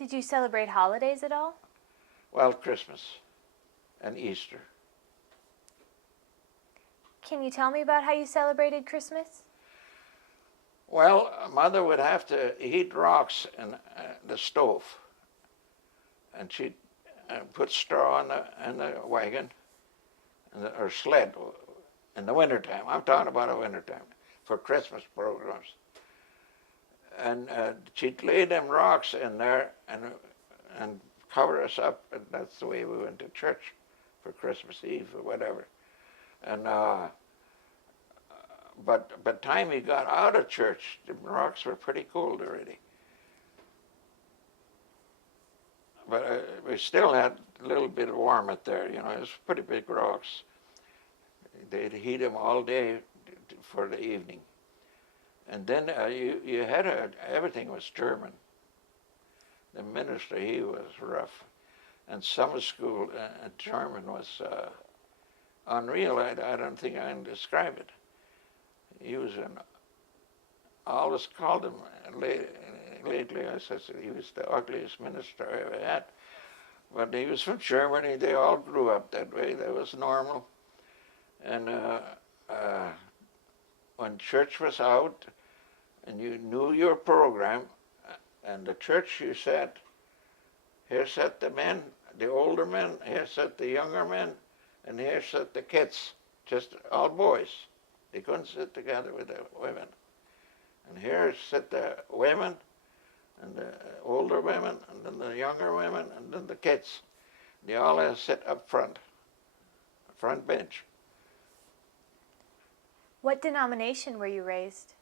Did you celebrate holidays at all? Well, Christmas and Easter. Can you tell me about how you celebrated Christmas? Well, Mother would have to heat rocks in the stove, and she'd put straw in the wagon or sled in the wintertime. I'm talking about the wintertime for Christmas programs. And she'd lay them rocks in there and cover us up, and that's the way we went to church for Christmas Eve or whatever. And but by the time we got out of church, the rocks were pretty cold already. But we still had a little bit of warmth there, you know. It was pretty big rocks. They'd heat them all day for the evening. And then you had everything was German. The minister, he was rough. And summer school German was unreal. I don't think I can describe it. He was I always called him lately, I said he was the ugliest minister I ever had. But he was from Germany. They all grew up that way. That was normal. And when church was out and you knew your program, and the church, you said, here sat the men, the older men, here sat the younger men, and here sat the kids, just all boys. They couldn't sit together with the women. And here sit the women, and the older women, and then the younger women, and then the kids. They all had to sit up front bench. What denomination were you raised?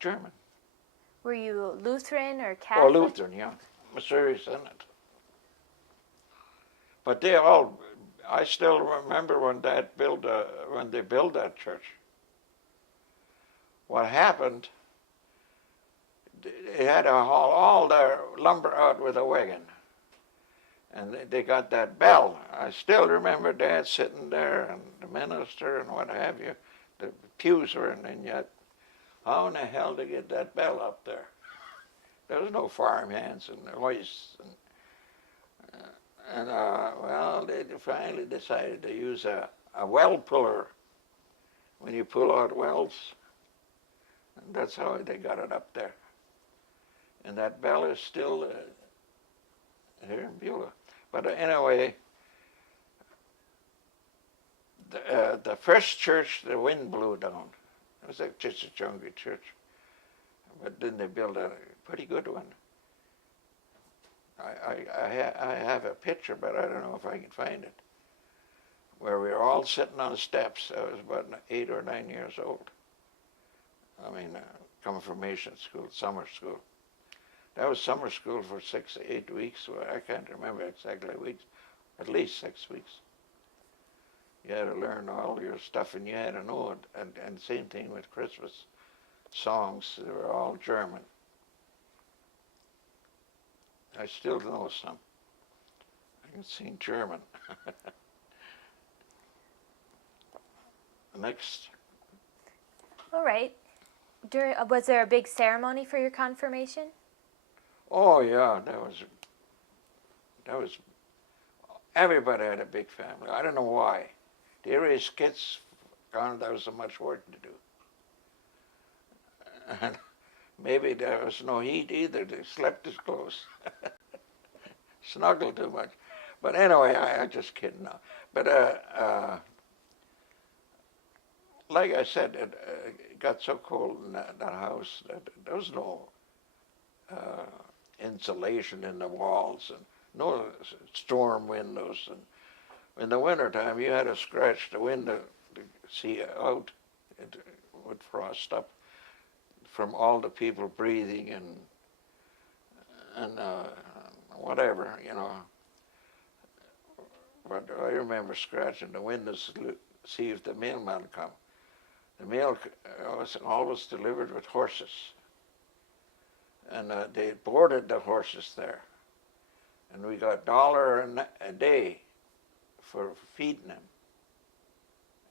German. Were you Lutheran or Catholic? Oh, Lutheran, yeah. Missouri Synod. But they all, I still remember when when they built that church. What happened, they had to haul all their lumber out with a wagon. And they got that bell. I still remember Dad sitting there and the minister and what have you. The pews weren't in yet. How in the hell to get that bell up there? There was no farmhands and hoists. Well, they finally decided to use a well puller when you pull out wells. And that's how they got it up there. And that bell is still here in Beulah. But anyway, the first church, the wind blew down. It was just a jungle church. But then they built a pretty good one. I have a picture, but I don't know if I can find it, where we were all sitting on steps. I was about 8 or 9 years old. I mean, confirmation school, summer school. That was summer school for 6 to 8 weeks. Well, I can't remember exactly weeks, at least 6 weeks. You had to learn all your stuff, and you had to know it. And same thing with Christmas songs. They were all German. I still know some. I can sing German. Next. All right. Was there a big ceremony for your confirmation? Oh yeah, that was. Everybody had a big family. I don't know why. They raised kids. God, there was so much work to do. And maybe there was no heat either. They slept as close. Snuggled too much. But anyway, I just kidding now. But like I said, it got so cold in that house that there was no insulation in the walls and no storm windows. And in the wintertime, you had to scratch the window to see out. It would frost up from all the people breathing and whatever, you know. But I remember scratching the windows to see if the mailman come. The mail was always delivered with horses. And they boarded the horses there. And we got $1 a day for feeding them.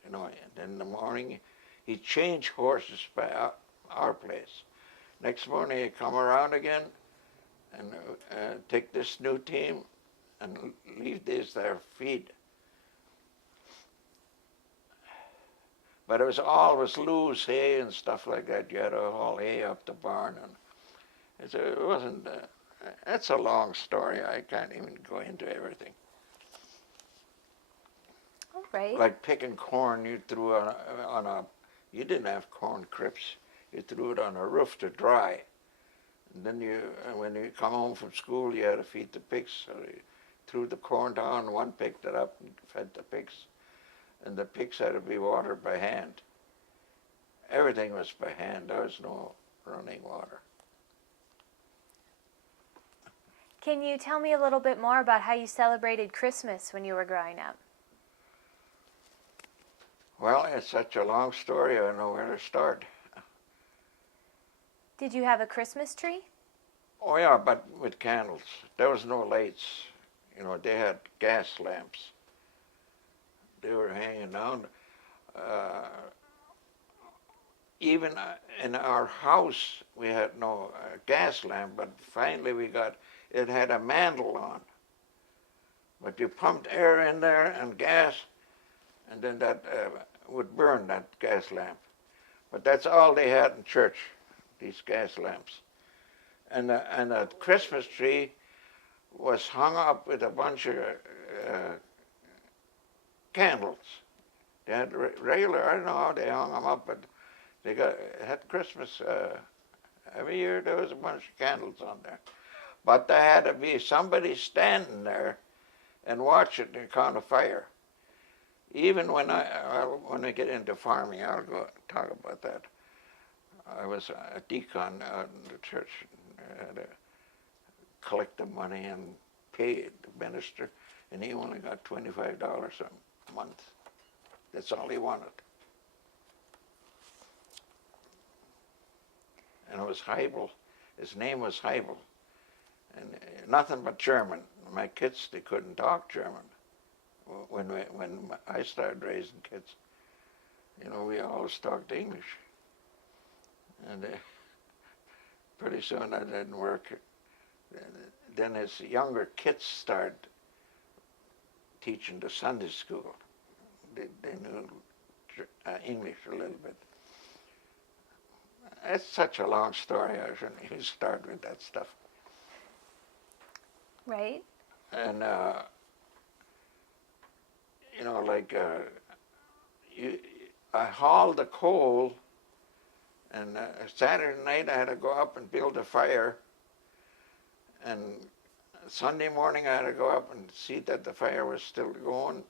You know, and in the morning, he'd change horses by our place. Next morning, he'd come around again, and take this new team and leave this their feed. But it was always loose hay and stuff like that. You had to haul hay up the barn, and it wasn't. It's a long story. I can't even go into everything. All right. Like picking corn, you threw on a. You didn't have corn crips. You threw it on a roof to dry. And then when you come home from school, you had to feed the pigs. So you threw the corn down. One picked it up and fed the pigs, and the pigs had to be watered by hand. Everything was by hand. There was no running water. Can you tell me a little bit more about how you celebrated Christmas when you were growing up? Well, it's such a long story, I don't know where to start. Did you have a Christmas tree? Oh yeah, but with candles. There was no lights. You know, they had gas lamps. They were hanging down. Even in our house, we had no gas lamp, but finally it had a mantle on. But you pumped air in there and gas, and then that would burn, that gas lamp. But that's all they had in church, these gas lamps. And the Christmas tree was hung up with a bunch of candles. They had regular, I don't know how they hung them up, but they had Christmas, every year there was a bunch of candles on there. But there had to be somebody standing there and watch it and count a fire. Even when I get into farming, I'll go talk about that. I was a deacon out in the church. I had to collect the money and pay the minister, and he only got $25 a month. That's all he wanted. And it was Heibel. His name was Heibel. And nothing but German. My kids, they couldn't talk German. When I started raising kids, you know, we always talked English. And pretty soon that didn't work. Then his younger kids started teaching the Sunday school. They knew English a little bit. It's such a long story. I shouldn't even start with that stuff. Right. And you know, like I hauled the coal, and Saturday night I had to go up and build a fire, and Sunday morning I had to go up and see that the fire was still going,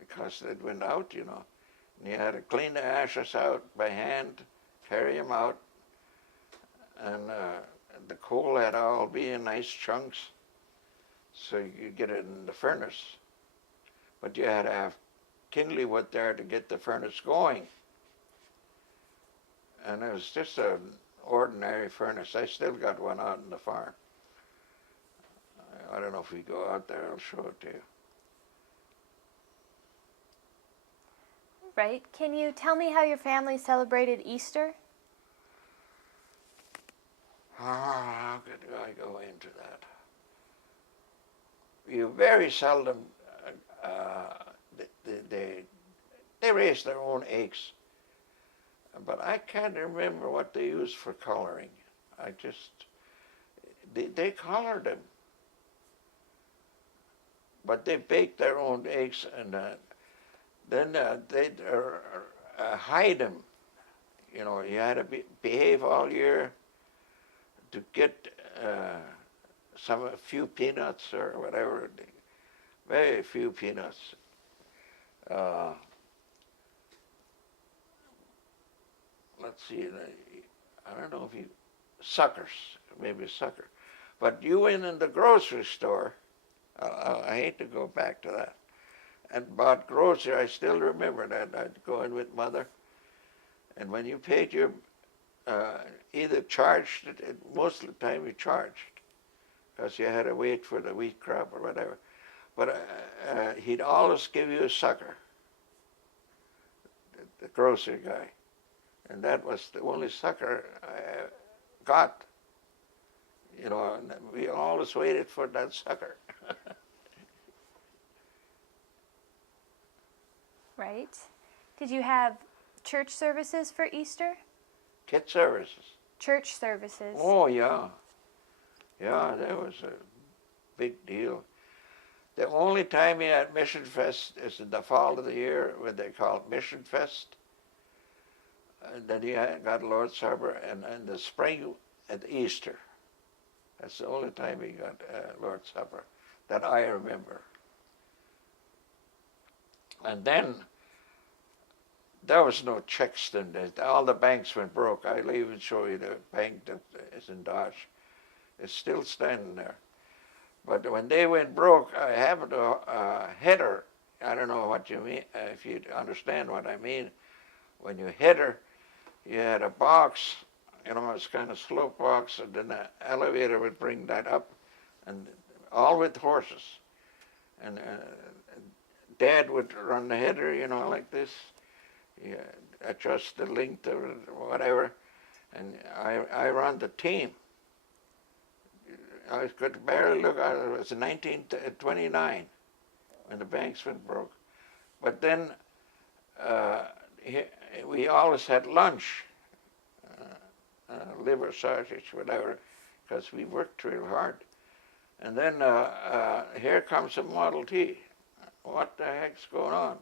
because it went out, you know. And you had to clean the ashes out by hand, carry them out, and the coal had to all be in nice chunks, so you could get it in the furnace. But you had to have kindly wood there to get the furnace going. And it was just an ordinary furnace. I still got one out in the farm. I don't know if we go out there, I'll show it to you. Right. Can you tell me how your family celebrated Easter? How could I go into that? You very seldom, they raise their own eggs. But I can't remember what they used for coloring. They colored them. But they baked their own eggs, and then they'd hide them. You know, you had to behave all year to get a few peanuts or whatever. Very few peanuts. Let's see, I don't know if suckers, maybe a sucker. But you went in the grocery store, I hate to go back to that, and bought grocery. I still remember that. I'd go in with Mother, and when you paid your, either charged it, most of the time you charged, because you had to wait for the wheat crop or whatever. But he'd always give you a sucker, the grocery guy. And that was the only sucker I got. you know, and we always waited for that sucker. Right. Did you have church services for Easter? Kid services. Church services. Oh, yeah. Yeah, that was a big deal. The only time we had Mission Fest is in the fall of the year, when they call it Mission Fest. And then you got Lord's Supper, and in the spring at Easter. That's the only time we got Lord's Supper that I remember. And then there was no checks then. All the banks went broke. I'll even show you the bank that is in Dodge. It's still standing there. But when they went broke, I happened to header. I don't know what you mean, if you understand what I mean. When you header, you had a box, you know, it's kind of slope box, and then the elevator would bring that up, and all with horses. And Dad would run the header, you know, like this. You adjust the length of it, whatever, and I run the team. I could barely look out. It was 1929 when the banks went broke. But then we always had lunch, liver, sausage, whatever, because we worked real hard. And then here comes a Model T. What the heck's going on?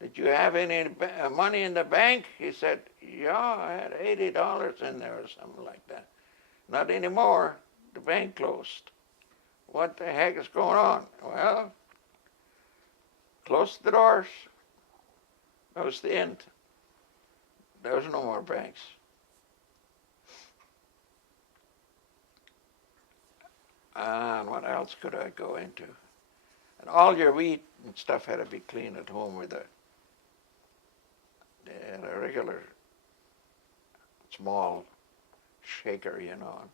Did you have any money in the bank? He said, yeah, I had $80 in there or something like that. Not anymore. The bank closed. What the heck is going on? Well, close the doors. That was the end. There was no more banks. And what else could I go into? And all your wheat and stuff had to be clean at home with a regular small shaker, you know.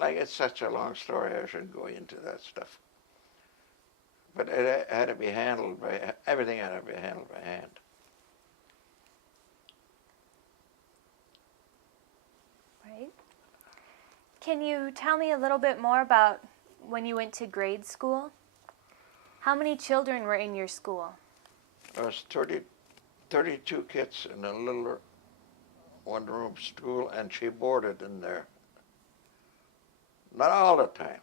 Like, it's such a long story, I shouldn't go into that stuff. But it had to be handled by, everything had to be handled by hand. Right. Can you tell me a little bit more about when you went to grade school? How many children were in your school? There was 32 kids in a little one-room school, and she boarded in there. Not all the time.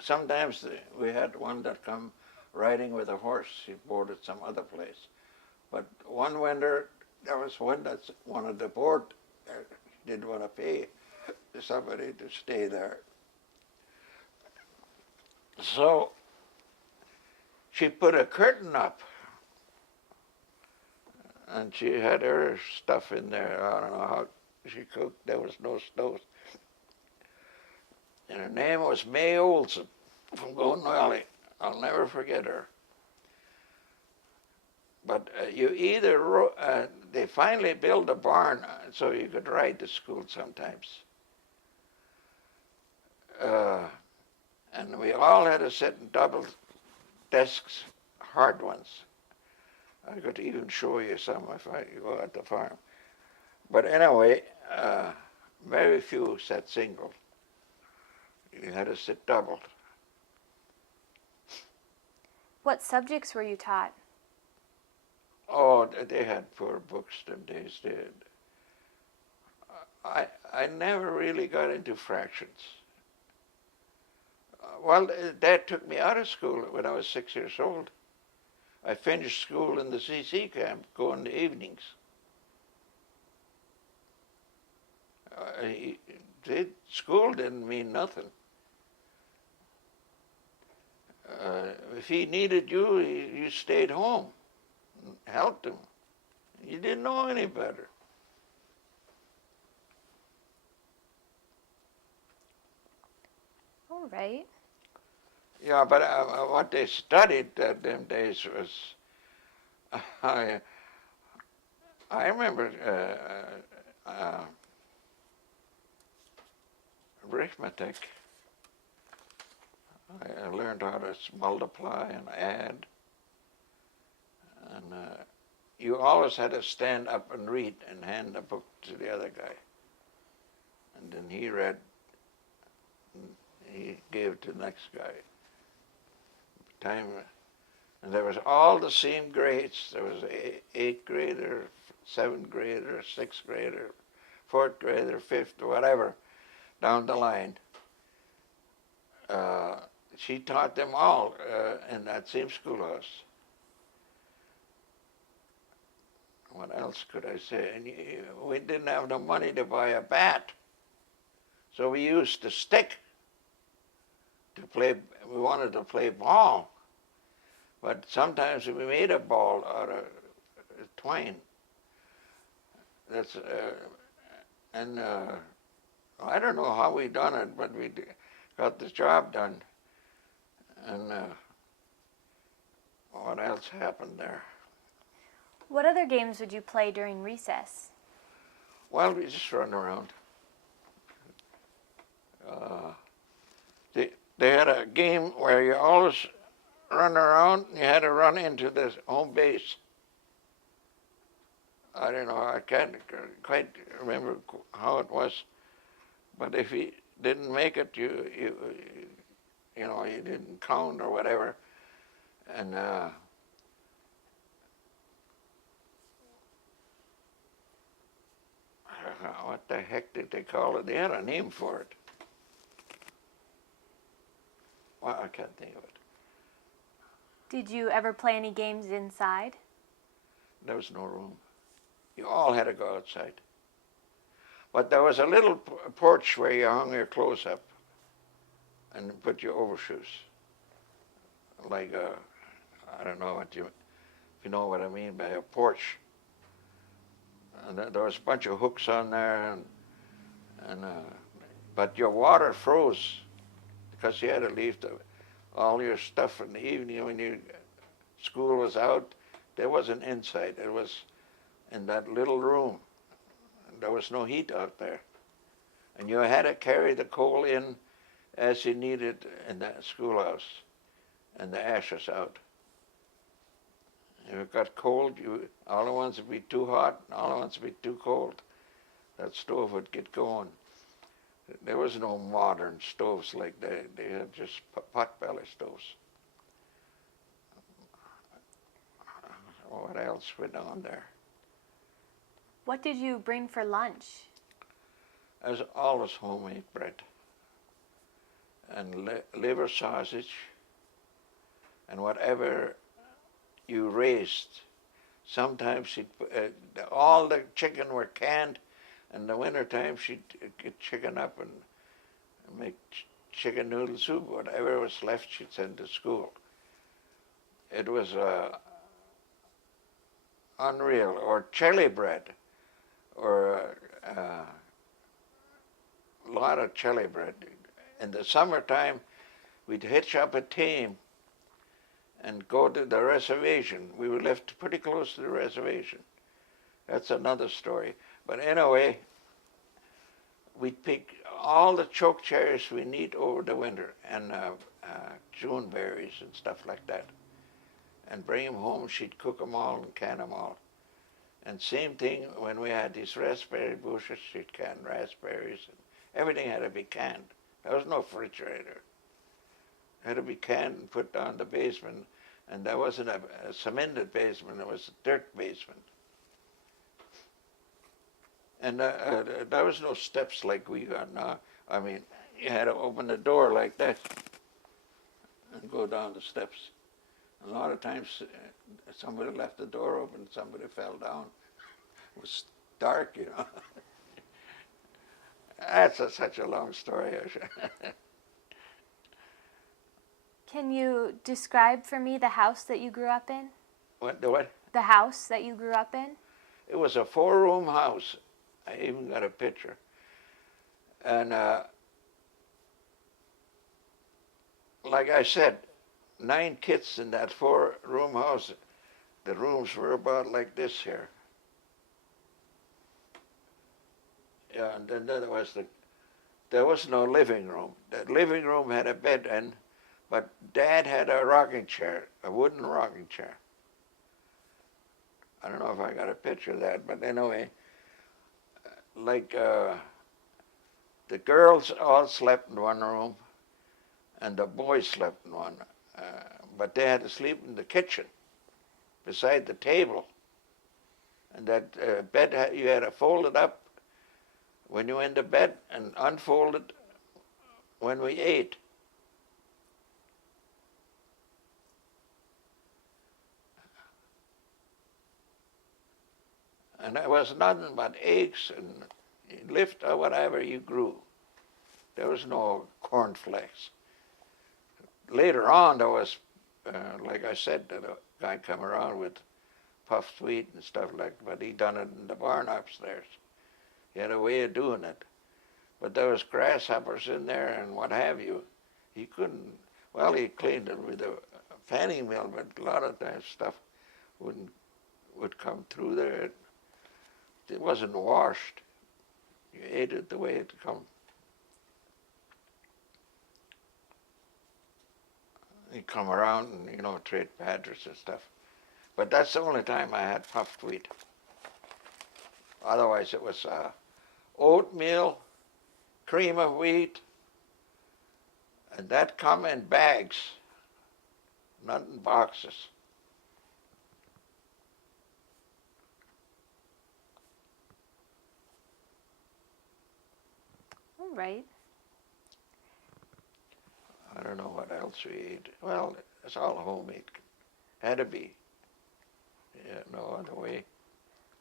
Sometimes we had one that come riding with a horse. He boarded some other place. But one winter, there was one that wanted to board. Didn't want to pay somebody to stay there. So she put a curtain up, and she had her stuff in there. I don't know how she cooked. There was no stove. And her name was May Olson from Golden Valley. I'll never forget her. But you either, they finally built a barn so you could ride to school sometimes. And we all had to sit in double desks, hard ones. I could even show you some if I go at the farm. But anyway, very few sat single. You had to sit double. What subjects were you taught? Oh, they had poor books them days. I never really got into fractions. Well, Dad took me out of school when I was 6 years old. I finished school in the CC camp, going in the evenings. School didn't mean nothing. If he needed you, you stayed home and helped him. You didn't know any better. All right. Yeah, but what they studied them days was, I remember arithmetic. I learned how to multiply and add. And you always had to stand up and read and hand the book to the other guy. and then he read, and he gave it to the next guy. Time, and there was all the same grades. There was eighth grader, seventh grader, sixth grader, fourth grader, fifth, whatever, down the line. She taught them all in that same schoolhouse. What else could I say? And we didn't have no money to buy a bat, so we used the stick to play. We wanted to play ball, but sometimes we made a ball out of twine. That's and I don't know how we done it, but we got the job done. And what else happened there? What other games would you play during recess? Well, we just run around. They had a game where you always run around and you had to run into the home base. I don't know, I can't quite remember how it was, but if you didn't make it, you didn't count or whatever. And what the heck did they call it? They had a name for it. Well, I can't think of it. Did you ever play any games inside? There was no room. You all had to go outside. But there was a little porch where you hung your clothes up and put your overshoes. Like I don't know if you know what I mean by a porch. And there was a bunch of hooks on there, but your water froze because you had to leave all your stuff in the evening when school was out. There wasn't inside. It was in that little room. There was no heat out there. And you had to carry the coal in as you needed in the schoolhouse and the ashes out. If it got cold, all at once would be too hot, and all at once would be too cold. That stove would get going. There was no modern stoves like that. They had just pot-belly stoves. What else went on there? What did you bring for lunch? There's always homemade bread and liver sausage and whatever you raised. Sometimes all the chicken were canned. In the wintertime, she'd get chicken up and make chicken noodle soup. Whatever was left, she'd send to school. It was unreal. Or chili bread, or a lot of chili bread. In the summertime, we'd hitch up a team and go to the reservation. We were left pretty close to the reservation. That's another story. But anyway, we'd pick all the choke cherries we need over the winter and June berries and stuff like that, and bring them home. She'd cook them all and can them all. And same thing when we had these raspberry bushes, she'd can raspberries. And everything had to be canned. There was no refrigerator. It had to be canned and put down the basement. And there wasn't a cemented basement, it was a dirt basement. And there was no steps like we got now. I mean, you had to open the door like that and go down the steps. A lot of times somebody left the door open, somebody fell down. It was dark, you know. That's such a long story. Can you describe for me the house that you grew up in? What? The what? The house that you grew up in? It was a 4-room house. I even got a picture. And like I said, 9 kids in that 4-room house. The rooms were about like this here. Yeah, and then there was no living room. The living room had a bed in, but Dad had a rocking chair, a wooden rocking chair. I don't know if I got a picture of that, but anyway, like the girls all slept in one room, and the boys slept in one. But they had to sleep in the kitchen, beside the table. And that bed, you had to fold it up when you went to bed and unfold it when we ate. And it was nothing but eggs and lift or whatever you grew. There was no cornflakes. Later on, there was, like I said, the guy come around with puffed wheat and stuff like that, but he done it in the barn upstairs. He had a way of doing it. But there was grasshoppers in there and what have you. He couldn't, well, he cleaned it with a fanning mill, but a lot of that stuff would come through there. It wasn't washed. You ate it the way it come. He'd come around and, trade patches and stuff. But that's the only time I had puffed wheat. Otherwise it was oatmeal, cream of wheat, and that come in bags, not in boxes. All right. I don't know what else we ate. Well, it's all homemade. Had to be. Yeah, no other way.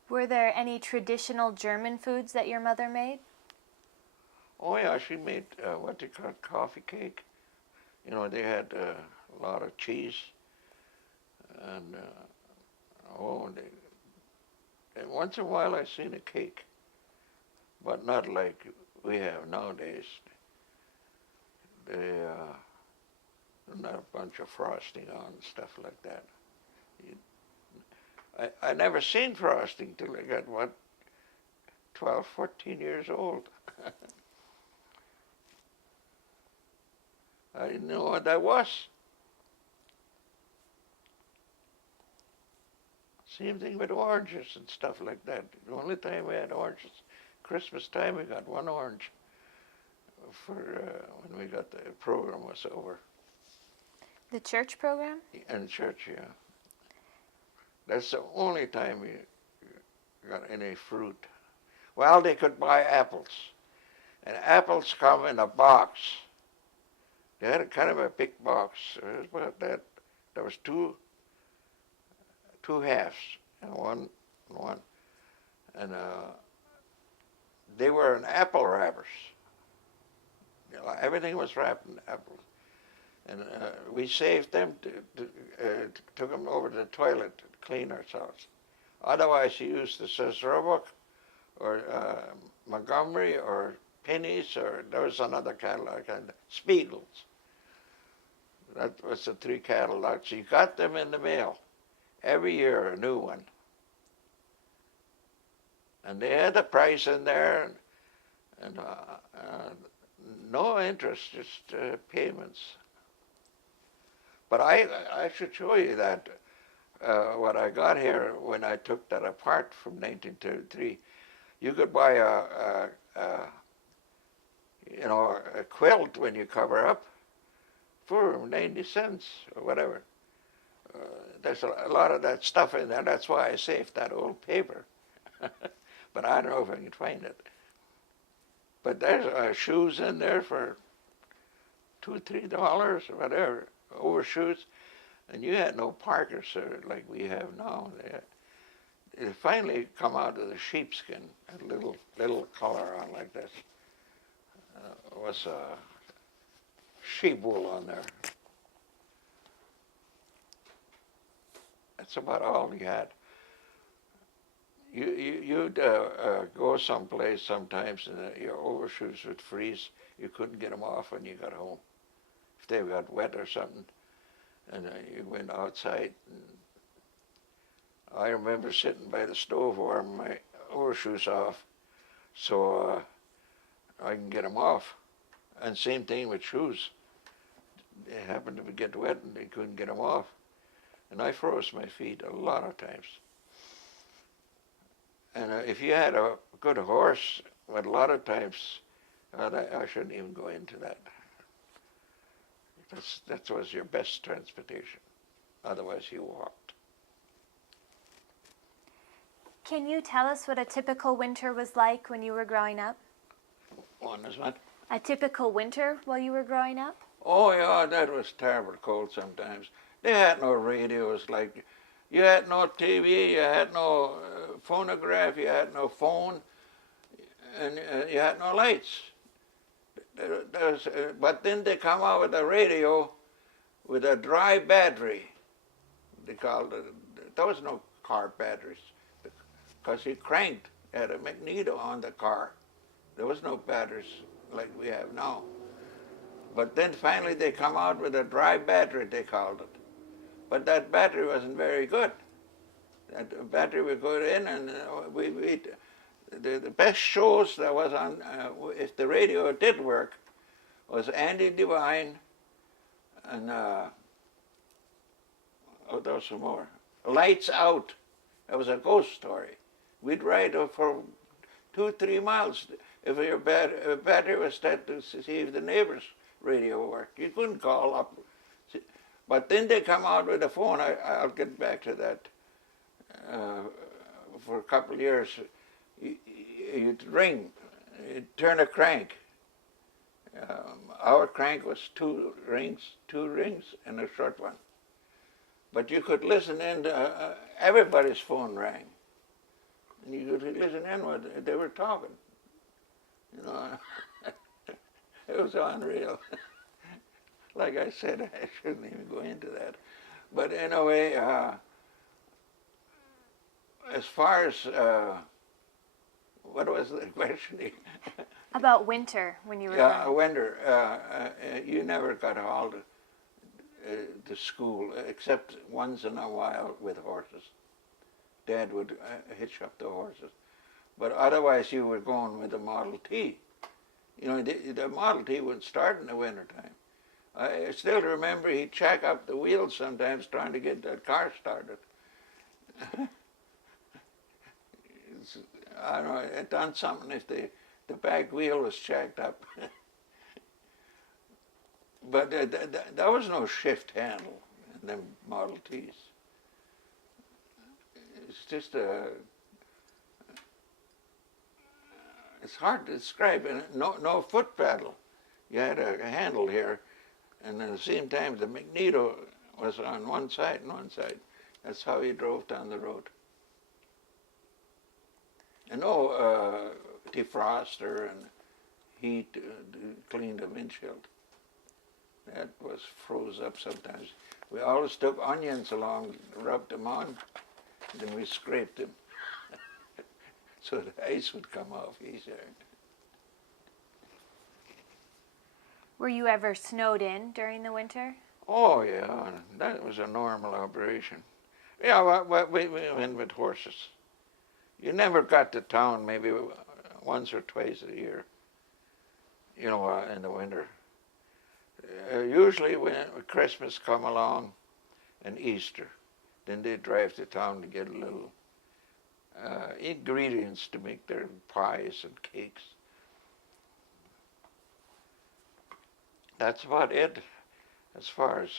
Were there any traditional German foods that your mother made? Oh yeah, she made what they call coffee cake. They had a lot of cheese, and and once in a while I seen a cake, but not like we have nowadays. They not a bunch of frosting on and stuff like that. I never seen frosting till I got 12, 14 years old. I didn't know what that was. Same thing with oranges and stuff like that. The only time we had oranges, Christmas time, we got one orange for when we got the program was over. The church program? In church, yeah. That's the only time we got any fruit. Well, they could buy apples, and apples come in a box. They had a kind of a big box. It was about that. There was two halves, and one, and they were in apple wrappers. Everything was wrapped in apples, and we saved them took them over to the toilet to clean ourselves. Otherwise, you used the Roebuck or Montgomery or Pennies, or there was another catalog, and Spiegels. That was the three catalogs. You got them in the mail. Every year, a new one. And they had the price in there, and no interest, just payments. But I should show you that what I got here when I took that apart from 1933. You could buy a quilt when you cover up for 90 cents or whatever. There's a lot of that stuff in there. That's why I saved that old paper. But I don't know if I can find it. But there's shoes in there for $2, $3 or whatever, overshoes. And you had no Parkers like we have now. It finally come out of the sheepskin, a little collar on like this. Was sheep wool on there. That's about all we had. You'd go someplace sometimes and your overshoes would freeze. You couldn't get them off when you got home. If they got wet or something, and you went outside. And I remember sitting by the stove warming my overshoes off so I can get them off. And same thing with shoes. They happened to get wet and they couldn't get them off. And I froze my feet a lot of times. And if you had a good horse, but a lot of times I shouldn't even go into that. That was your best transportation. Otherwise, you walked. Can you tell us what a typical winter was like when you were growing up? One is what? A typical winter while you were growing up? Oh, yeah, that was terrible cold sometimes. They had no radios, like, you had no TV, you had no phonograph, you had no phone, and you had no lights. But then they come out with a radio with a dry battery. They called it, there was no car batteries, because he cranked, had a magneto on the car. There was no batteries like we have now. But then finally they come out with a dry battery, they called it. But that battery wasn't very good. That battery we put in, and the best shows that was on, if the radio did work, was Andy Devine and, oh, there was some more. Lights Out. That was a ghost story. We'd ride for 2-3 miles if your battery was set to see if the neighbor's radio worked. You couldn't call up. But then they come out with a phone. I'll get back to that. For a couple of years, you'd ring, you'd turn a crank. Our crank was two rings and a short one. But you could listen in to, everybody's phone rang. And you could listen in what they were talking. You know, it was unreal. Like I said, I shouldn't even go into that. But anyway, as far as, what was the question? About winter when you were Yeah, growing up. winter. You never got hauled to school except once in a while with horses. Dad would hitch up the horses. But otherwise you were going with the Model T. You know, the Model T wouldn't start in the wintertime. I still remember he'd check up the wheels sometimes trying to get that car started. I don't know, it done something if the back wheel was checked up. But there was no shift handle in them Model Ts. It's just it's hard to describe. No foot pedal. You had a handle here, and at the same time the magneto was on one side and one side. That's how you drove down the road. And no defroster and heat to clean the windshield. That was froze up sometimes. We always took onions along, rubbed them on, and then we scraped them so the ice would come off easier. Were you ever snowed in during the winter? Oh yeah, that was a normal operation. Yeah, we went with horses. You never got to town maybe once or twice a year, you know, in the winter. Usually when Christmas come along and Easter, then they drive to town to get a little ingredients to make their pies and cakes. That's about it as far as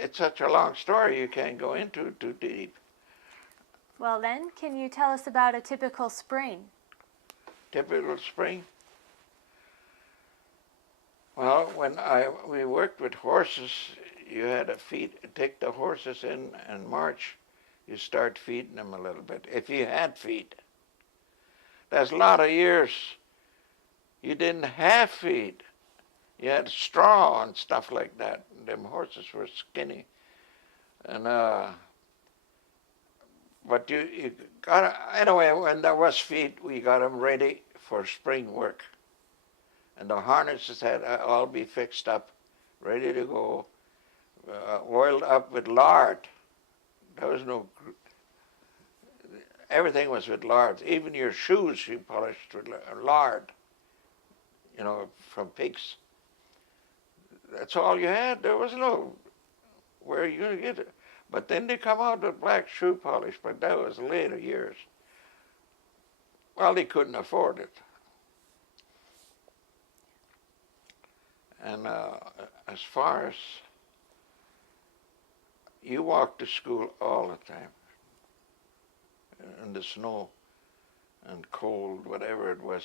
it's such a long story you can't go into too deep. Well then, can you tell us about a typical spring? Typical spring? Well, when we worked with horses, you had to take the horses in March. You start feeding them a little bit, if you had feed. There's a lot of years you didn't have feed. You had straw and stuff like that. And them horses were skinny. And but you got anyway. When there was feed, we got them ready for spring work. And the harnesses had all be fixed up, ready to go, oiled up with lard. There was no, everything was with lard. Even your shoes you polished with lard, you know, from pigs. That's all you had. There was no, where are you going to get it? But then they come out with black shoe polish, but that was later years. Well, they couldn't afford it. And as far as you walked to school all the time in the snow and cold, whatever it was.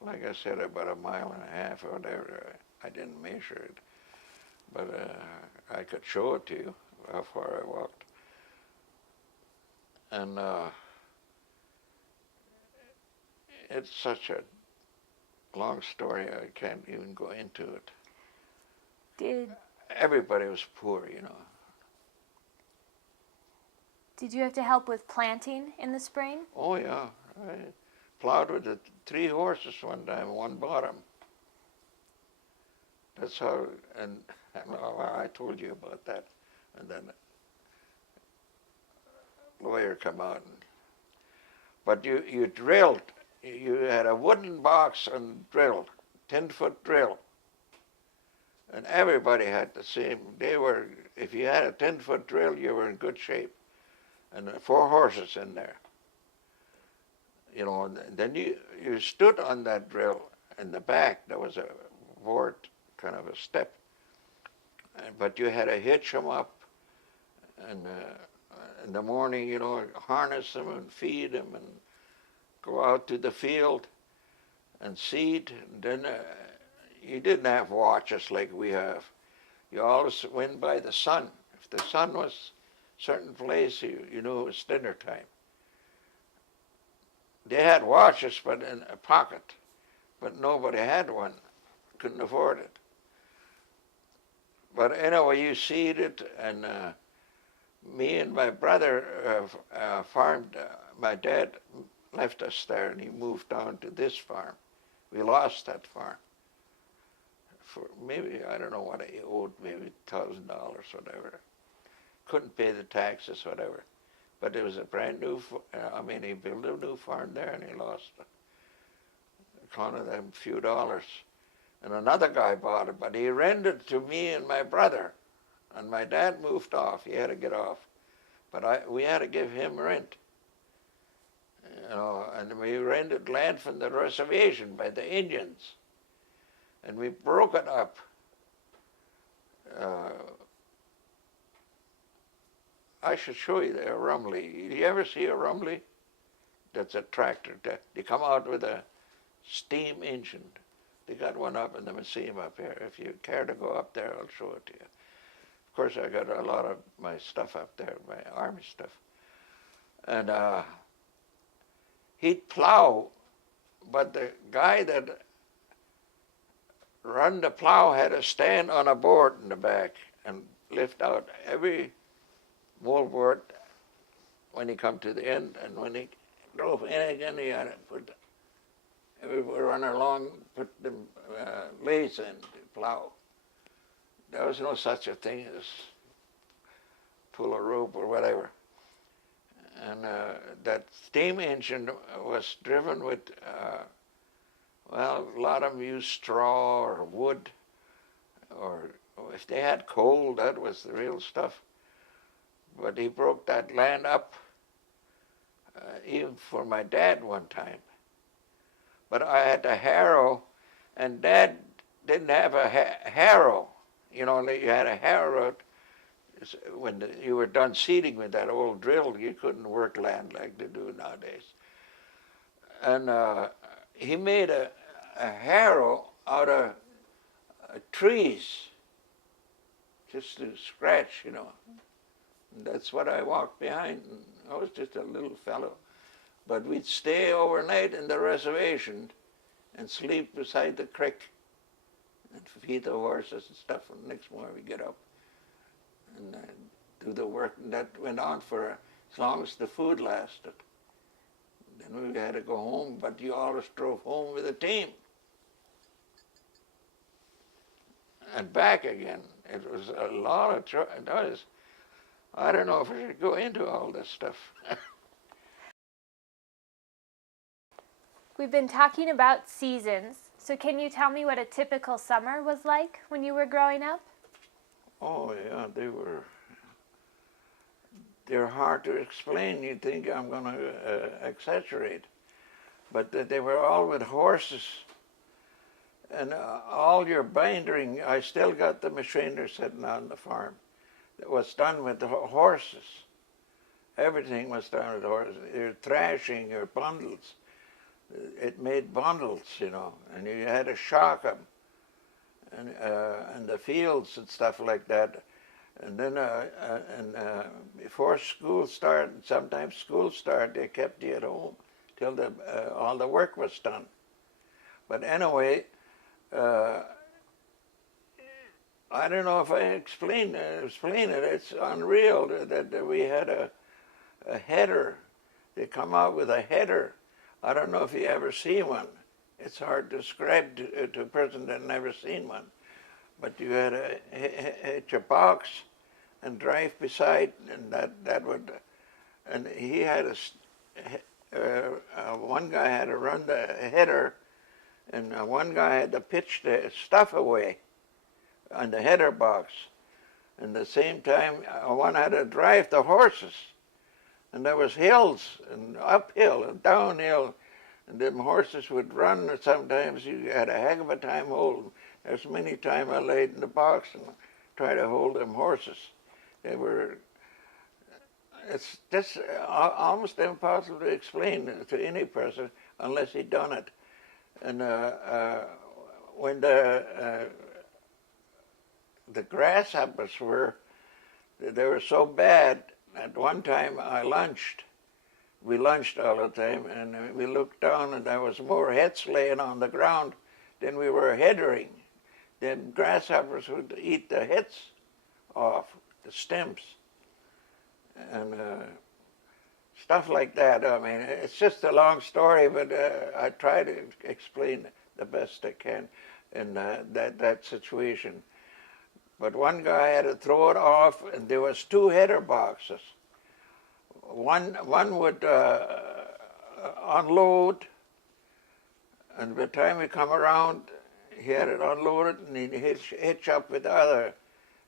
Like I said, about 1.5 miles or whatever. I didn't measure it, but I could show it to you how far I walked. And it's such a long story, I can't even go into it. Everybody was poor, you know. Did you have to help with planting in the spring? Oh yeah, I plowed with the 3 horses one time, one bottom. That's how, and I told you about that. And then a lawyer come out. But you drilled, you had a wooden box and drilled, 10-foot drill. And everybody had the same, if you had a 10-foot drill, you were in good shape. And 4 horses in there. You know, and then you stood on that drill in the back. There was a board, kind of a step. But you had to hitch them up. And in the morning, you know, harness them and feed them and go out to the field and seed. And then you didn't have watches like we have. You always went by the sun. If the sun was certain place, you knew it was dinner time. They had watches, but in a pocket, but nobody had one. Couldn't afford it. But anyway, you seeded, and me and my brother farmed. My dad left us there, and he moved on to this farm. We lost that farm for maybe, I don't know what he owed, maybe $1,000, whatever. Couldn't pay the taxes, whatever. But it was a brand new, he built a new farm there and he lost one of them few dollars. And another guy bought it, but he rented to me and my brother. And my dad moved off, he had to get off. But we had to give him rent. You know, and we rented land from the reservation by the Indians. And we broke it up. I should show you a rumbly. You ever see a rumbly? That's a tractor. They come out with a steam engine. They got one up in the museum up here. If you care to go up there, I'll show it to you. Of course, I got a lot of my stuff up there, my army stuff. And he'd plow, but the guy that run the plow had to stand on a board in the back and lift out every moldboard when he come to the end, and when he drove in again, he had to put every runner along, put the lace in to plow. There was no such a thing as pull a rope or whatever. And that steam engine was driven with, a lot of them used straw or wood, or if they had coal, that was the real stuff. But he broke that land up, even for my dad one time. But I had to harrow, and Dad didn't have a harrow. You know, you had a harrow. When you were done seeding with that old drill, you couldn't work land like they do nowadays. And he made a harrow out of trees, just to scratch, you know. And that's what I walked behind. And I was just a little fellow. But we'd stay overnight in the reservation and sleep beside the creek and feed the horses and stuff. And the next morning we get up and do the work. And that went on for as long as the food lasted. Then we had to go home, but you always drove home with a team. And back again. It was a lot of trouble. I don't know if I should go into all this stuff. We've been talking about seasons, so can you tell me what a typical summer was like when you were growing up? Oh yeah, they're hard to explain. You'd think I'm going to exaggerate. but they were all with horses. And all your binding, I still got the machinery sitting on the farm. It was done with the horses. Everything was done with horses. Your thrashing, your bundles. It made bundles, you know, and you had to shock them. And the fields and stuff like that. And then before school started, sometimes school started, they kept you at home till all the work was done. But anyway, I don't know if I explain it. It's unreal that we had a header. They come out with a header. I don't know if you ever see one. It's hard to describe to a person that never seen one. But you had to hit your box and drive beside, and that would. And he had one guy had to run the header, and one guy had to pitch the stuff away on the header box. And at the same time, one had to drive the horses. And there was hills and uphill and downhill, and them horses would run. And sometimes you had a heck of a time holding. There's many times I laid in the box and tried to hold them horses. They were. It's just almost impossible to explain to any person unless he done it. And when the grasshoppers they were so bad. At one time I lunched. We lunched all the time, and we looked down, and there was more heads laying on the ground than we were headering. Then grasshoppers would eat the heads off, the stems, and stuff like that. I mean, it's just a long story, but I try to explain the best I can in that situation. But one guy had to throw it off, and there was two header boxes. One would unload, and by the time we come around, he had it unloaded, and he'd hitch up with the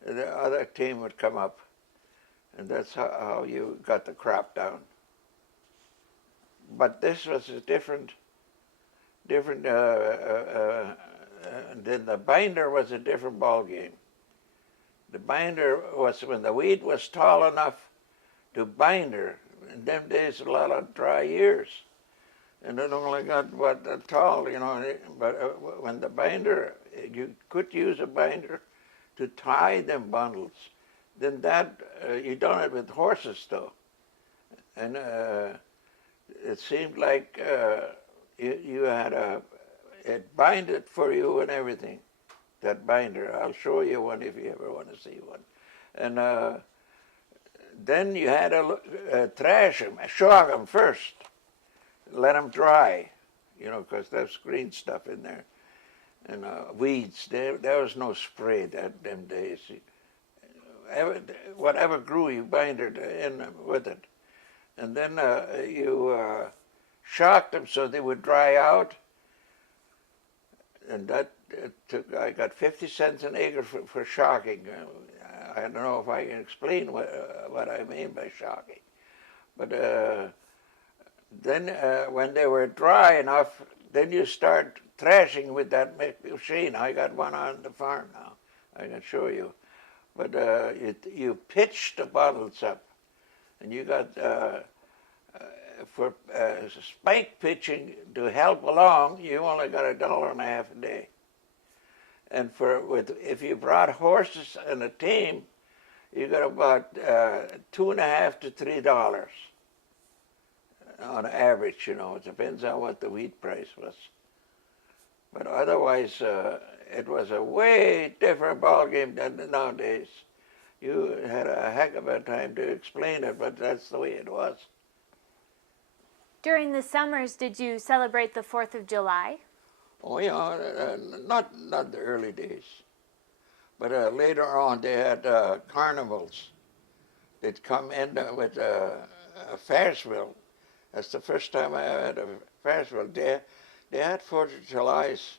other team would come up. And that's how you got the crop down. But this was a different, then the binder was a different ball game. The binder was when the wheat was tall enough to binder. In them days, a lot of dry years. And it only got tall, you know. But when the binder, you could use a binder to tie them bundles. Then you done it with horses, though. And it seemed like you had it binded for you and everything. That binder. I'll show you one if you ever want to see one. And then you had to thrash them, shock them first, let them dry, you know, because there's green stuff in there. And weeds, there was no spray them days. Whatever grew, you binded in with it. And then you shocked them so they would dry out. And I got 50 cents an acre for shocking. I don't know if I can explain what I mean by shocking. But then when they were dry enough, then you start thrashing with that machine. I got one on the farm now. I can show you. But you pitch the bottles up, and you got for spike pitching to help along, you only got $1.50 a day. And if you brought horses and a team, you got about $2.50 to $3 on average. You know, it depends on what the wheat price was. But otherwise, it was a way different ball game than nowadays. You had a heck of a time to explain it, but that's the way it was. During the summers, did you celebrate the 4th of July? Oh yeah, not the early days, but later on they had carnivals. They'd come in with a Fairsville. That's the first time I had a Fairsville. They had 4th of Julys,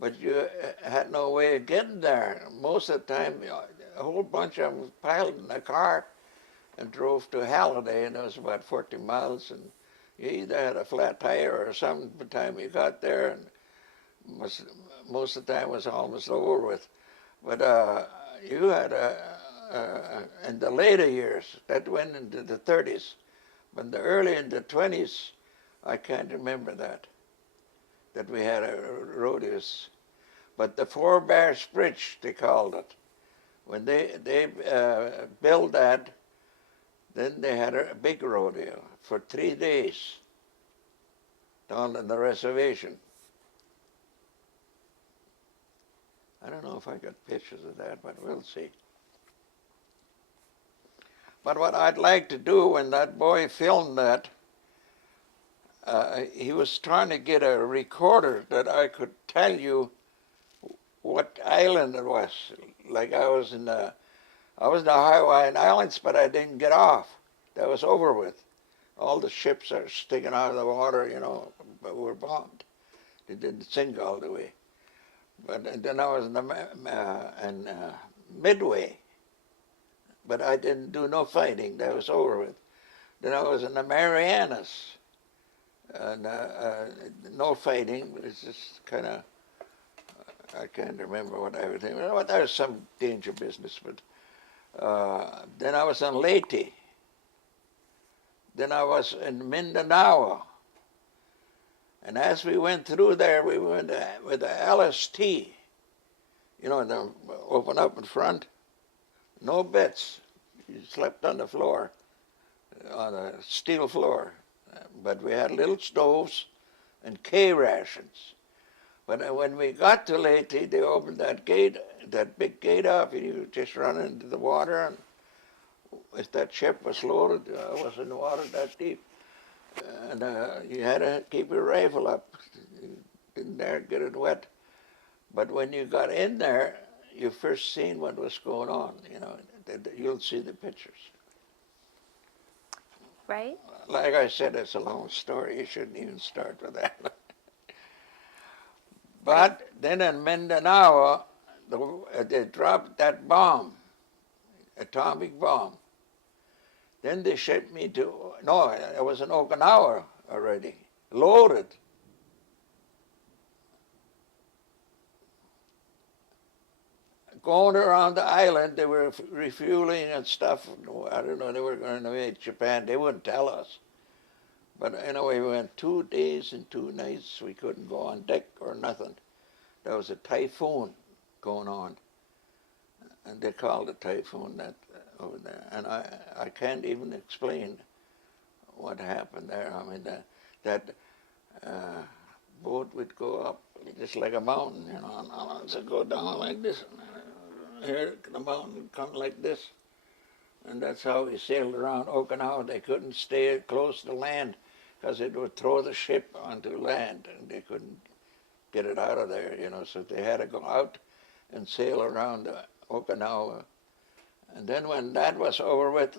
but you had no way of getting there. Most of the time, a whole bunch of them piled in a car and drove to Halliday, and it was about 40 miles, and You either had a flat tire or something by the time you got there, and most of the time it was almost over with. But you had in the later years, that went into the 30s, but in the early in the 20s, I can't remember that we had rodeos. But the 4-bar bridge, they called it. When they built that, then they had a big rodeo for 3 days down on the reservation. I don't know if I got pictures of that, but we'll see. But what I'd like to do when that boy filmed that, he was trying to get a recorder that I could tell you what island it was. Like I was in the Hawaiian Islands, but I didn't get off. That was over with. All the ships are sticking out of the water, you know, but were bombed. They didn't sink all the way. But then I was in Midway, but I didn't do no fighting. That was over with. Then I was in the Marianas, and no fighting. But it's just kind of, I can't remember what I was doing. Well, that was some danger business. But then I was in Leyte. Then I was in Mindanao. And as we went through there, we went with the LST, you know, the open up in front, no beds. You slept on the floor, on a steel floor. But we had little stoves and K rations. But when we got to Leyte, they opened that gate, that big gate up, and you just run into the water. And if that ship was loaded, I was in the water that deep. And you had to keep your rifle up. You didn't dare get it wet. But when you got in there, you first seen what was going on. You know, you'll see the pictures. Right. Like I said, it's a long story. You shouldn't even start with that. But then in Mindanao, they dropped that bomb, atomic bomb. Then they shipped me to, no, I was in Okinawa already, loaded. Going around the island, they were refueling and stuff. I don't know, they were going to invade Japan. They wouldn't tell us. But anyway, we went 2 days and 2 nights. We couldn't go on deck or nothing. There was a typhoon going on. And they called it typhoon that over there. And I can't even explain what happened there. I mean, that boat would go up just like a mountain, you know, and it would go down like this. And here the mountain would come like this. And that's how we sailed around Okinawa. They couldn't stay close to land because it would throw the ship onto land, and they couldn't get it out of there, you know. So they had to go out and sail around Okinawa. And then when that was over with,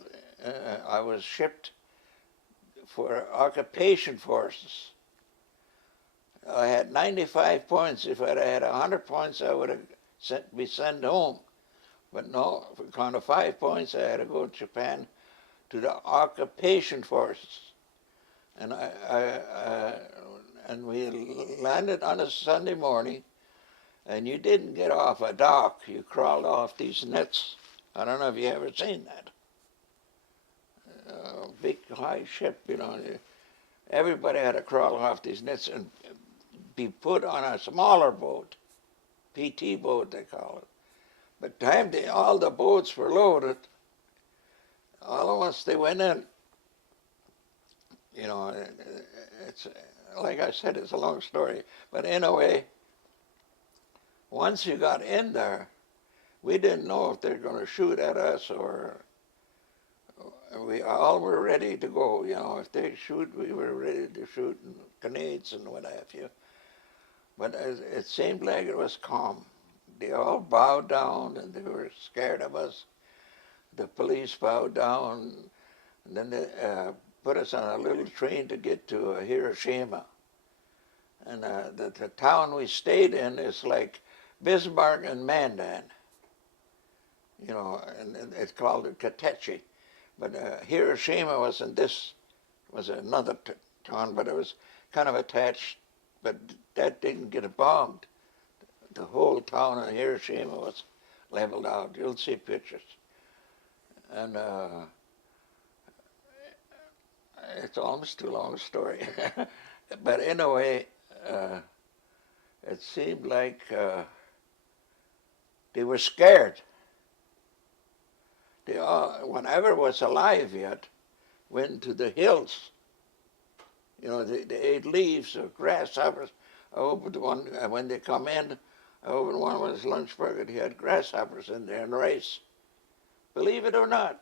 I was shipped for occupation forces. I had 95 points. If I'd had 100 points, I would have be sent home. But no, for kind of 5 points, I had to go to Japan to the occupation forces. And and we landed on a Sunday morning, and you didn't get off a dock. You crawled off these nets. I don't know if you ever seen that. Big high ship, you know. Everybody had to crawl off these nets and be put on a smaller boat, PT boat they call it. But time all the boats were loaded, all at once they went in. You know, it's like I said, it's a long story. But anyway, once you got in there, we didn't know if they were going to shoot at us or we all were ready to go. You know, if they shoot, we were ready to shoot, and grenades and what have you. But it seemed like it was calm. They all bowed down and they were scared of us. The police bowed down, and then they put us on a little train to get to Hiroshima. And the town we stayed in is like Bismarck and Mandan. You know, and it's called Katechi. But Hiroshima was another town, but it was kind of attached, but that didn't get bombed. The whole town of Hiroshima was leveled out. You'll see pictures. And it's almost too long a story. But anyway, it seemed like they were scared. They all, whenever was alive yet, went to the hills. You know, they ate leaves or grasshoppers. I opened one, when they come in, I opened one with his lunch bucket. He had grasshoppers in there and rice. Believe it or not.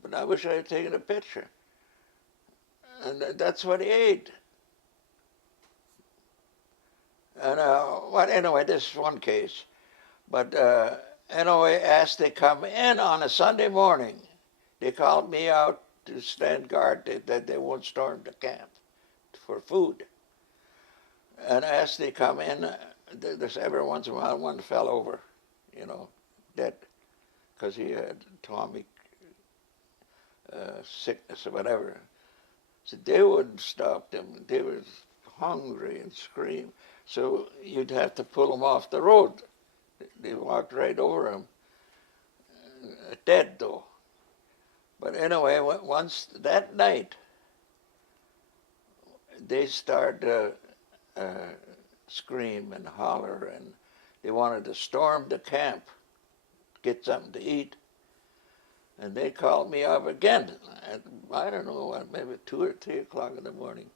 But I wish I had taken a picture. And that's what he ate. And well, anyway, this is one case. But anyway, as they come in on a Sunday morning, they called me out to stand guard that they won't storm the camp for food. And as they come in, there's every once in a while one fell over, you know, dead, because he had atomic sickness or whatever. So they wouldn't stop them. They were hungry and scream. So you'd have to pull them off the road. They walked right over him, dead though. But anyway, once that night, they started to scream and holler, and they wanted to storm the camp, get something to eat. And they called me up again at, I don't know, maybe 2 or 3 o'clock in the morning.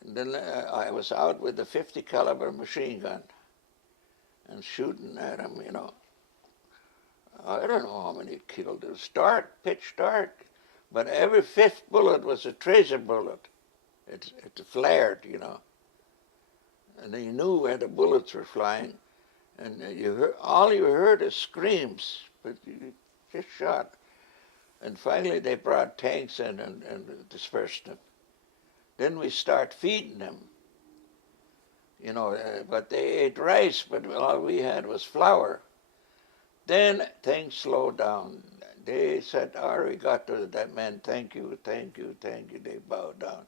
And then I was out with a 50 caliber machine gun and shooting at them, you know. I don't know how many killed. It was dark, pitch dark, but every 5th bullet was a tracer bullet. It flared, you know. And you knew where the bullets were flying, and all you heard is screams, but you just shot. And finally they brought tanks in and dispersed them. Then we start feeding them, you know, but they ate rice, but all we had was flour. Then things slowed down. They said, arigato, that meant thank you, thank you, thank you. They bowed down.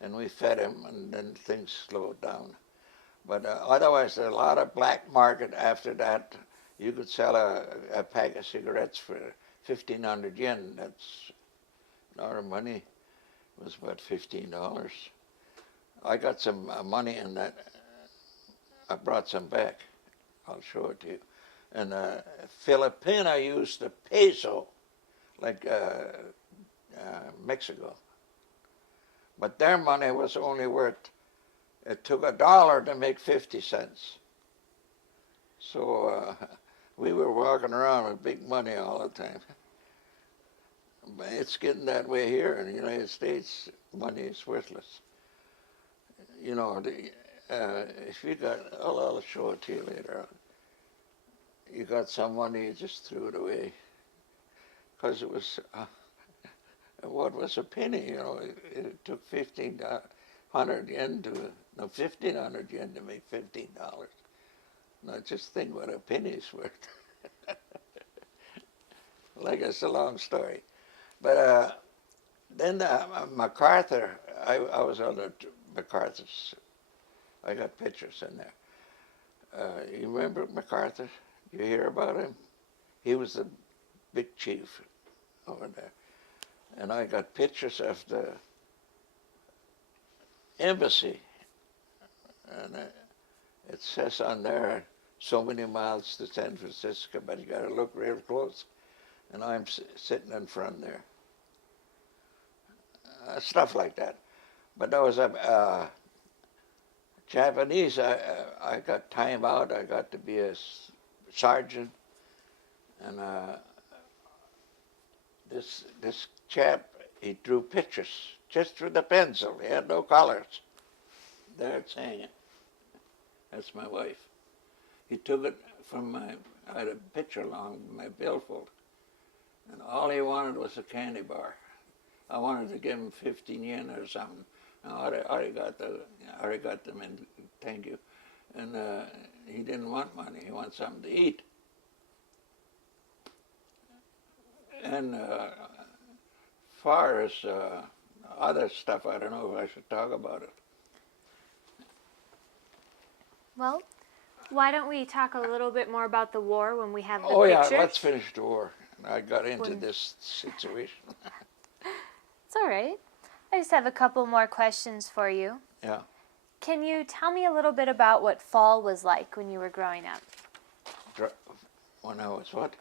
And we fed them, and then things slowed down. But otherwise, there's a lot of black market after that. You could sell a pack of cigarettes for 1,500 yen. That's our money. It was about $15. I got some money in that. I brought some back. I'll show it to you. And Filipina used the peso, like Mexico. But their money was only worth, it took $1 to make 50 cents. So we were walking around with big money all the time. But it's getting that way here in the United States. Money is worthless. You know, if you got, I'll show it to you later on. You got some money, you just threw it away. Because it was, what was a penny, you know? It took 1,500 yen to, no, 1,500 yen to make $15. Now just think what a penny's worth. Like, it's a long story. But then MacArthur, I was under MacArthur's, I got pictures in there. You remember MacArthur? You hear about him? He was the big chief over there. And I got pictures of the embassy. And it says on there, so many miles to San Francisco, but you got to look real close. And I'm sitting in front there. Stuff like that. But there was a Japanese, I got time out, I got to be a sergeant. And this chap, he drew pictures just with a pencil. He had no colors. There it's hanging. That's my wife. He took it from I had a picture along my billfold. And all he wanted was a candy bar. I wanted to give him 15 yen or something. I got them, and thank you. And he didn't want money. He wanted something to eat. And far as other stuff. I don't know if I should talk about it. Well, why don't we talk a little bit more about the war when we have the Oh yeah, pictures? let's finish the war. I got into When- this situation. It's all right. I just have a couple more questions for you. Yeah. Can you tell me a little bit about what fall was like when you were growing up? When I was what?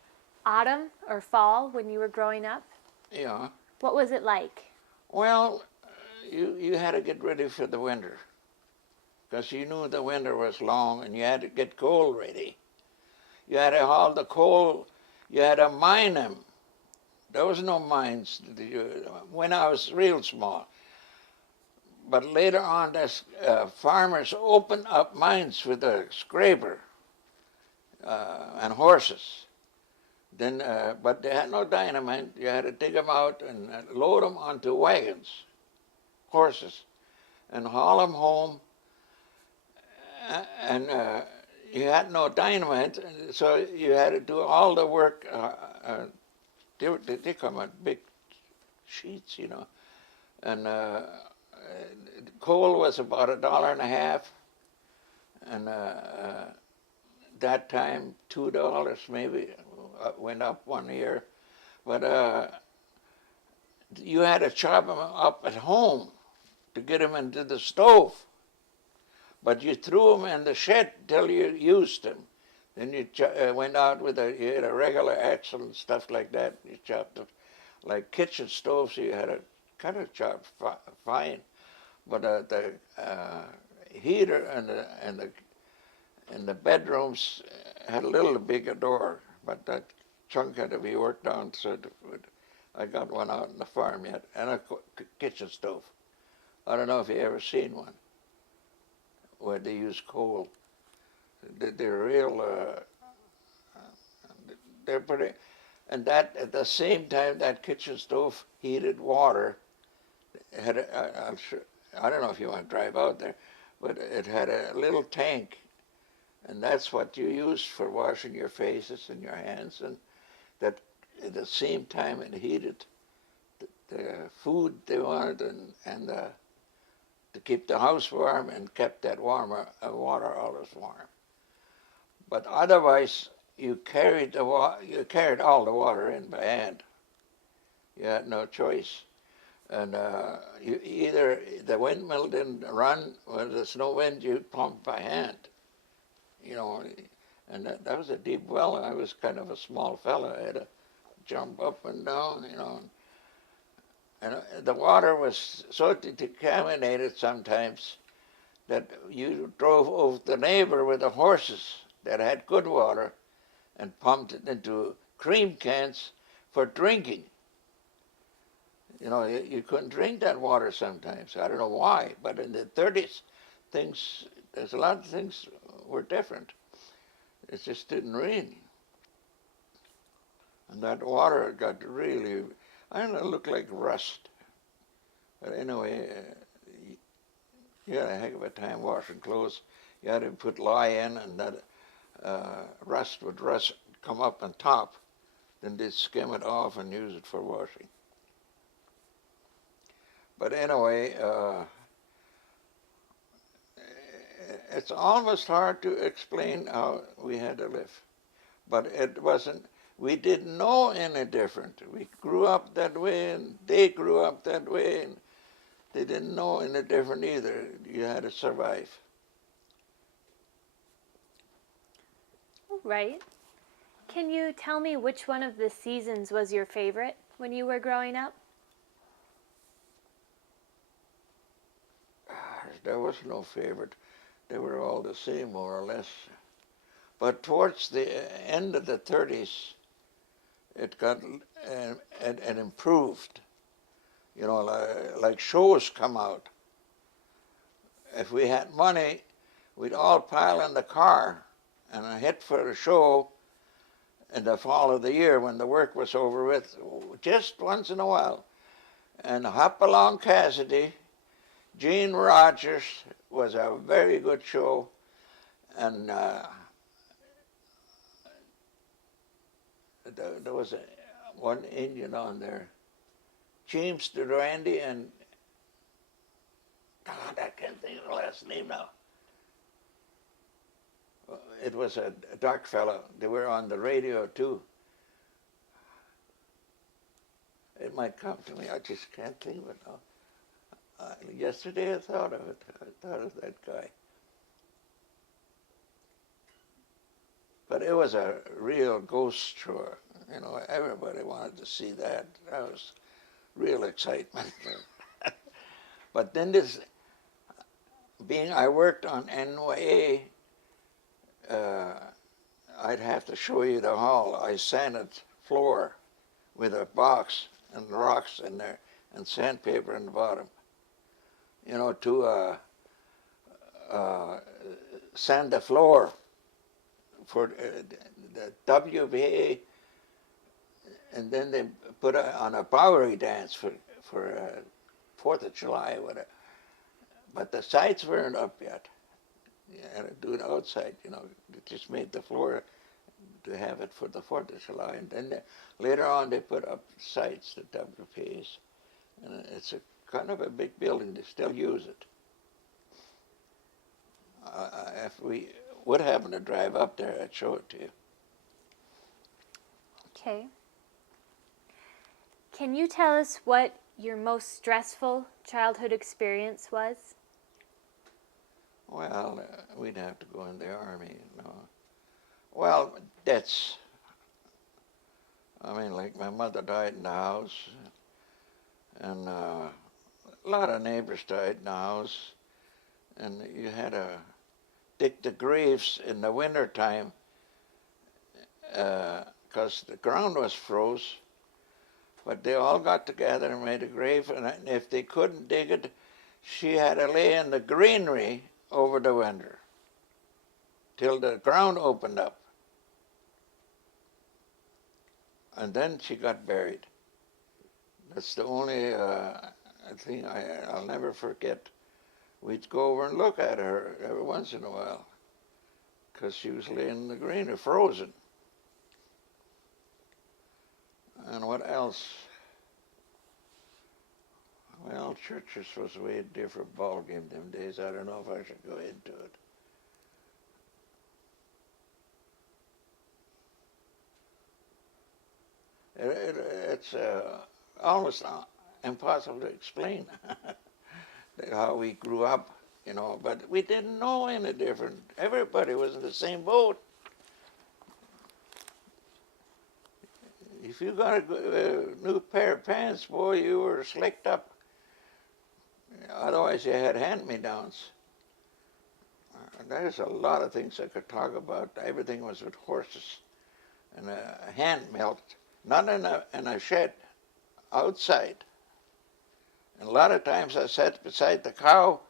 Autumn or fall when you were growing up? Yeah. What was it like? Well, you had to get ready for the winter, because you knew the winter was long and you had to get coal ready. You had to haul the coal, you had to mine them. There was no mines when I was real small. But later on, farmers opened up mines with a scraper and horses. Then, but they had no dynamite. You had to dig them out and load them onto wagons, horses, and haul them home. And you had no dynamite, so you had to do all the work. They come on big sheets, you know, and coal was about $1.50, and that time $2 maybe went up one year, but you had to chop them up at home to get them into the stove. But you threw them in the shed till you used them. Then you went out with you had a regular axle and stuff like that. You chopped them like kitchen stoves. You had to kind of chop fine, but the heater and the bedrooms had a little bigger door, but that chunk had to be worked on. So I got one out in the farm yet, and a kitchen stove. I don't know if you ever seen one where they use coal. They're real. They're pretty. And that at the same time, that kitchen stove heated water. It had I don't know if you want to drive out there, but it had a little tank, and that's what you used for washing your faces and your hands. And that at the same time it heated the food they wanted and to keep the house warm, and kept that water always warm. But otherwise, you carried all the water in by hand. You had no choice. And either the windmill didn't run, or there's no wind, you pumped by hand. You know, and that was a deep well, and I was kind of a small fella. I had to jump up and down, you know. And the water was so contaminated sometimes that you drove over the neighbor with the horses that had good water and pumped it into cream cans for drinking. You know, you couldn't drink that water sometimes. I don't know why, but in the 30s, there's a lot of things were different. It just didn't rain. And that water got really, I don't know, it looked like rust. But anyway, you had a heck of a time washing clothes. You had to put lye in, and that rust would come up on top. Then they'd skim it off and use it for washing. But anyway, it's almost hard to explain how we had to live. But it wasn't, we didn't know any different. We grew up that way, and they grew up that way, and they didn't know any different either. You had to survive. Right. Can you tell me which one of the seasons was your favorite when you were growing up? There was no favorite. They were all the same, more or less. But towards the end of the 30s, it got and improved. You know, like shows come out. If we had money, we'd all pile in the car and hit for a show in the fall of the year when the work was over with, just once in a while. And Hop-Along Cassidy, Gene Rogers was a very good show, and there was one Indian on there, James Randy and God, I can't think of the last name now. It was a dark fellow. They were on the radio too. It might come to me. I just can't think of it now. Yesterday I thought of it. I thought of that guy. But it was a real ghost tour. You know, everybody wanted to see that. That was real excitement. But then this, I worked on NYA, I'd have to show you the hall. I sanded floor with a box and rocks in there and sandpaper in the bottom. You know, to sand the floor for the WBA, and then they put on a Bowery dance for 4th of July, whatever. But the sides weren't up yet. You had to do it outside, you know. They just made the floor to have it for the 4th of July. And then later on they put up sites, the WPAs. And it's a kind of a big building. They still use it. If we would happen to drive up there, I'd show it to you. Okay. Can you tell us what your most stressful childhood experience was? Well, we'd have to go in the army, you know. Well, deaths. I mean, like my mother died in the house, and a lot of neighbors died in the house, and you had to dig the graves in the winter time because the ground was froze. But they all got together and made a grave, and if they couldn't dig it, she had to lay in the greenery over the winter till the ground opened up. And then she got buried. That's the only thing I'll never forget. We'd go over and look at her every once in a while because she was laying in the greenery, frozen. And what else? Well, churches was a way different ball game them days. I don't know if I should go into it. It's almost impossible to explain how we grew up, you know, but we didn't know any different. Everybody was in the same boat. If you got a new pair of pants, boy, you were slicked up. Otherwise, you had hand-me-downs. There's a lot of things I could talk about. Everything was with horses and a hand mill, not in a shed, outside. And a lot of times I sat beside the cow,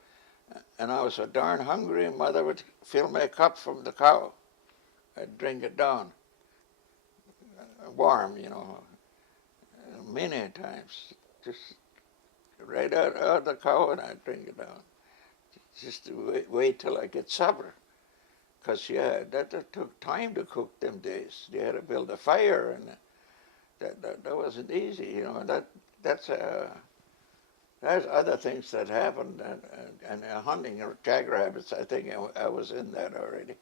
and I was so darn hungry, Mother would fill me a cup from the cow. I'd drink it down. Warm, you know, many times. Just right out of the cow and I'd drink it down. Just to wait till I get supper. Because, yeah, that took time to cook them days. You had to build a fire, and that wasn't easy, you know. There's other things that happened, and hunting jackrabbits, I think I was in that already.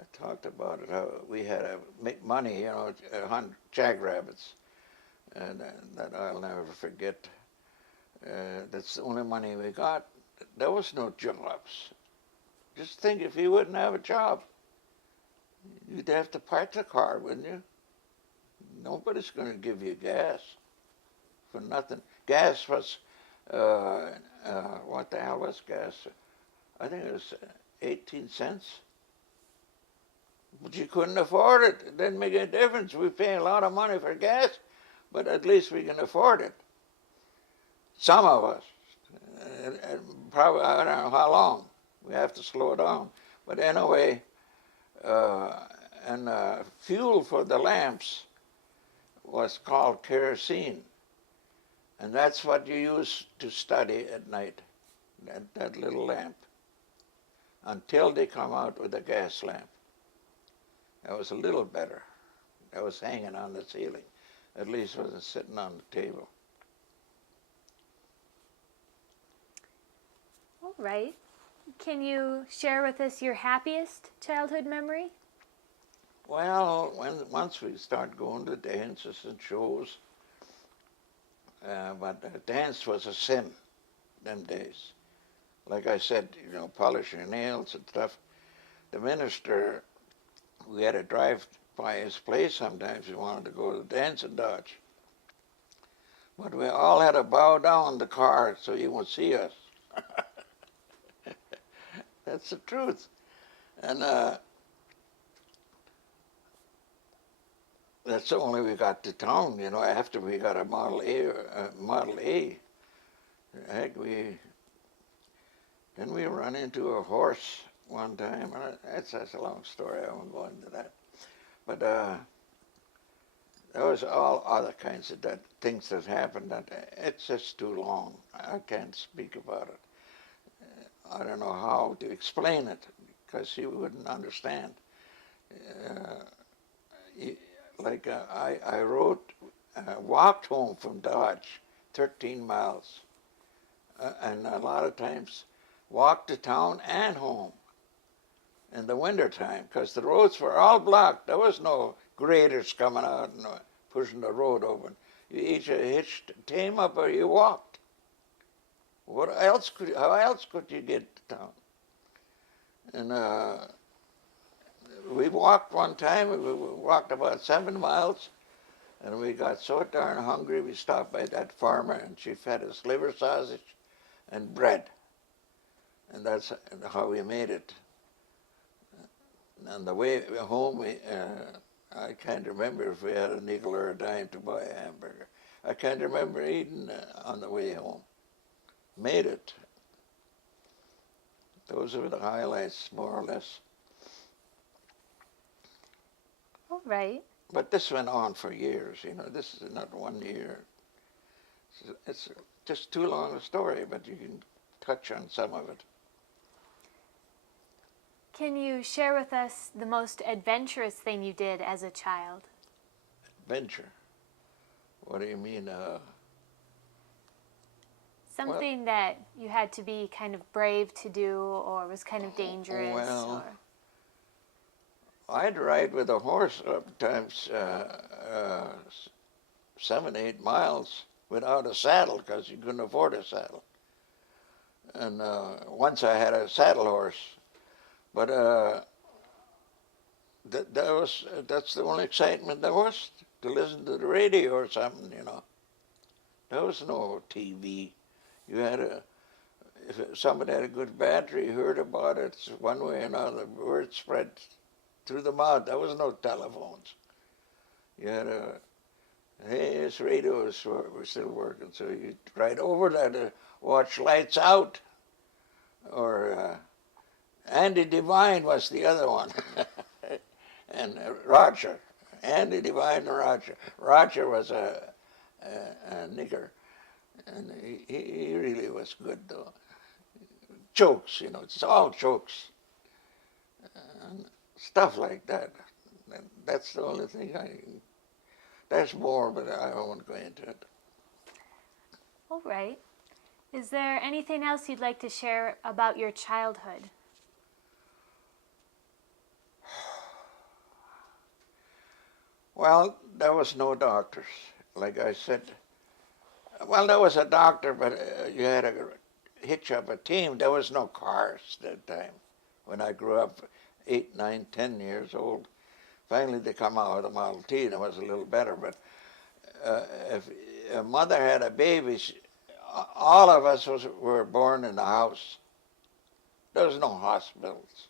I talked about it, how we had to make money, you know, hunt jackrabbits, and that I'll never forget. That's the only money we got. There was no jobs. Just think, if you wouldn't have a job, you'd have to park the car, wouldn't you? Nobody's going to give you gas for nothing. Gas was, what the hell was gas? I think it was 18 cents. But you couldn't afford it. It didn't make any difference. We pay a lot of money for gas, but at least we can afford it. Some of us. Probably, I don't know how long. We have to slow down. But anyway, fuel for the lamps was called kerosene. And that's what you use to study at night, that little lamp, until they come out with a gas lamp. That was a little better. That was hanging on the ceiling. At least it wasn't sitting on the table. All right. Can you share with us your happiest childhood memory? Well, once we start going to dances and shows, but dance was a sin them days. Like I said, polishing nails and stuff. The minister, we had to drive by his place sometimes. We wanted to go to the dance and Dodge. But we all had to bow down the car so he won't see us. That's the truth. And that's the only we got to town, after we got a Model A. Model A. Heck, then we run into a horse one time. That's a long story. I won't go into that. But there was all other kinds of things that happened. That it's just too long. I can't speak about it. I don't know how to explain it because you wouldn't understand. I walked home from Dodge, 13 miles, and a lot of times walked to town and home in the wintertime because the roads were all blocked. There was no graders coming out and pushing the road open. You either hitched team up or you walked. How else could you get to town? And we walked one time. We walked about 7 miles, and we got so darn hungry. We stopped by that farmer, and she fed us liver sausage and bread, and that's how we made it. And the way home, I can't remember if we had a nickel or a dime to buy a hamburger. I can't remember eating on the way home. Made it. Those are the highlights, more or less. All right. But this went on for years. This is not 1 year. It's just too long a story, but you can touch on some of it. Can you share with us the most adventurous thing you did as a child? Adventure? What do you mean? Something that you had to be kind of brave to do or was kind of dangerous? Well, I'd ride with a horse sometimes 7, 8 miles without a saddle because you couldn't afford a saddle. And once I had a saddle horse. But that's the only excitement there was, to listen to the radio or something, There was no TV. You had if somebody had a good battery, you heard about it one way or another. Word spread through the mouth. There was no telephones. You had hey, this radio is we're still working, so you'd ride over there to watch Lights Out, or Andy Devine was the other one, and Roger. Andy Devine and Roger. Roger was a nigger, and he really was good, though. Jokes, it's all jokes. And stuff like that. That's the only thing there's more, but I won't go into it. All right. Is there anything else you'd like to share about your childhood? Well, there was no doctors. Like I said, well, there was a doctor, but you had to hitch up a team. There was no cars that time. When I grew up, 8, 9, 10 years old, finally they come out with a Model T, and it was a little better. But if a mother had a baby, all of us were born in the house. There was no hospitals,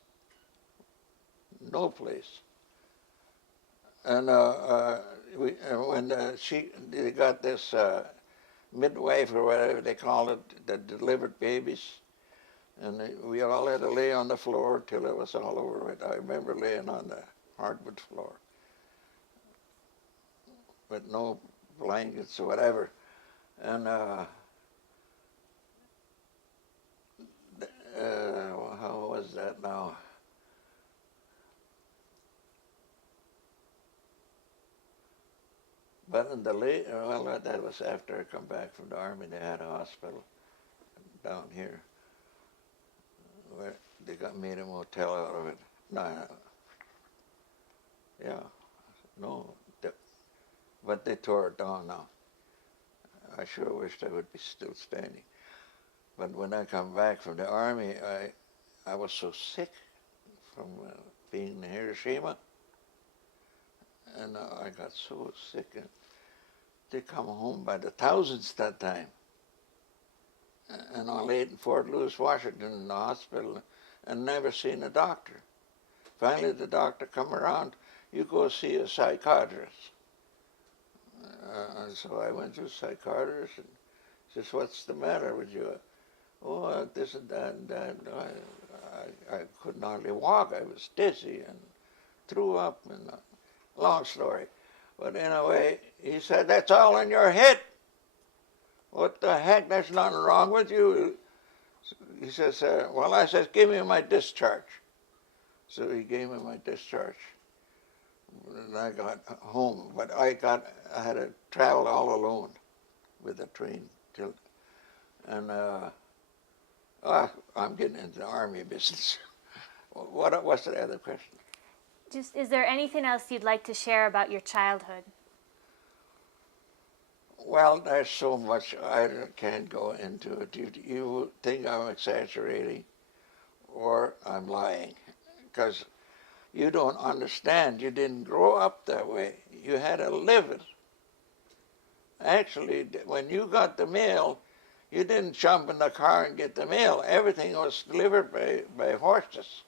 no place. And when they got this midwife or whatever they called it that delivered babies, and we all had to lay on the floor till it was all over with. I remember laying on the hardwood floor with no blankets or whatever. And how was that now? But in the late, well, that was after I come back from the army. They had a hospital down here. where they made a motel out of it. No, yeah, no, but they tore it down now. I sure wished I would be still standing. But when I come back from the army, I was so sick from being in Hiroshima, and I got so sick, and they come home by the thousands that time. And I laid in Fort Lewis, Washington in the hospital and never seen a doctor. Finally the doctor come around, you go see a psychiatrist. And so I went to a psychiatrist and says, what's the matter with you? Oh, this and that and that. I could hardly walk. I was dizzy and threw up, and long story. But in a way, he said, that's all in your head. What the heck, there's nothing wrong with you. He says, well, I says, give me my discharge. So he gave me my discharge. And I got home, but I had to travel all alone with the train and I'm getting into the army business. What's the other question? Just, is there anything else you'd like to share about your childhood? Well, there's so much I can't go into it. You think I'm exaggerating or I'm lying, because you don't understand. You didn't grow up that way. You had to live it. Actually, when you got the mail, you didn't jump in the car and get the mail. Everything was delivered by horses.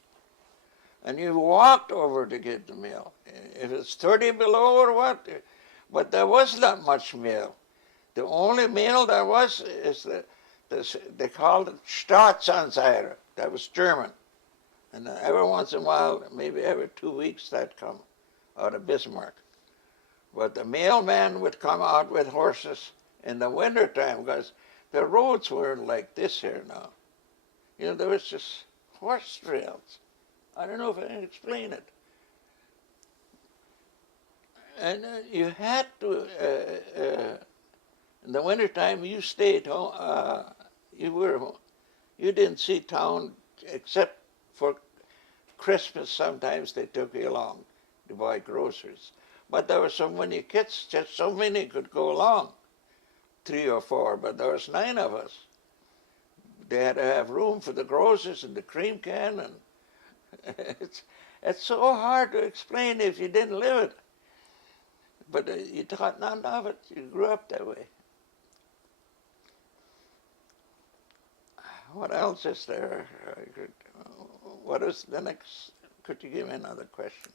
And you walked over to get the mail. If it's 30 below or what, but there was not much mail. The only mail there was is they called it Staatsanzeiger. That was German. And every once in a while, maybe every 2 weeks, that'd come out of Bismarck. But the mailman would come out with horses in the wintertime, because the roads weren't like this here now. You know, there was just horse trails. I don't know if I can explain it. And you had to, in the wintertime, you stayed home. You didn't see town except for Christmas. Sometimes they took you along to buy groceries. But there were so many kids, just so many could go along, 3 or 4, but there was 9 of us. They had to have room for the groceries and the cream can, and it's so hard to explain if you didn't live it. But you thought none of it. You grew up that way. What else is there? What is the next? Could you give me another question?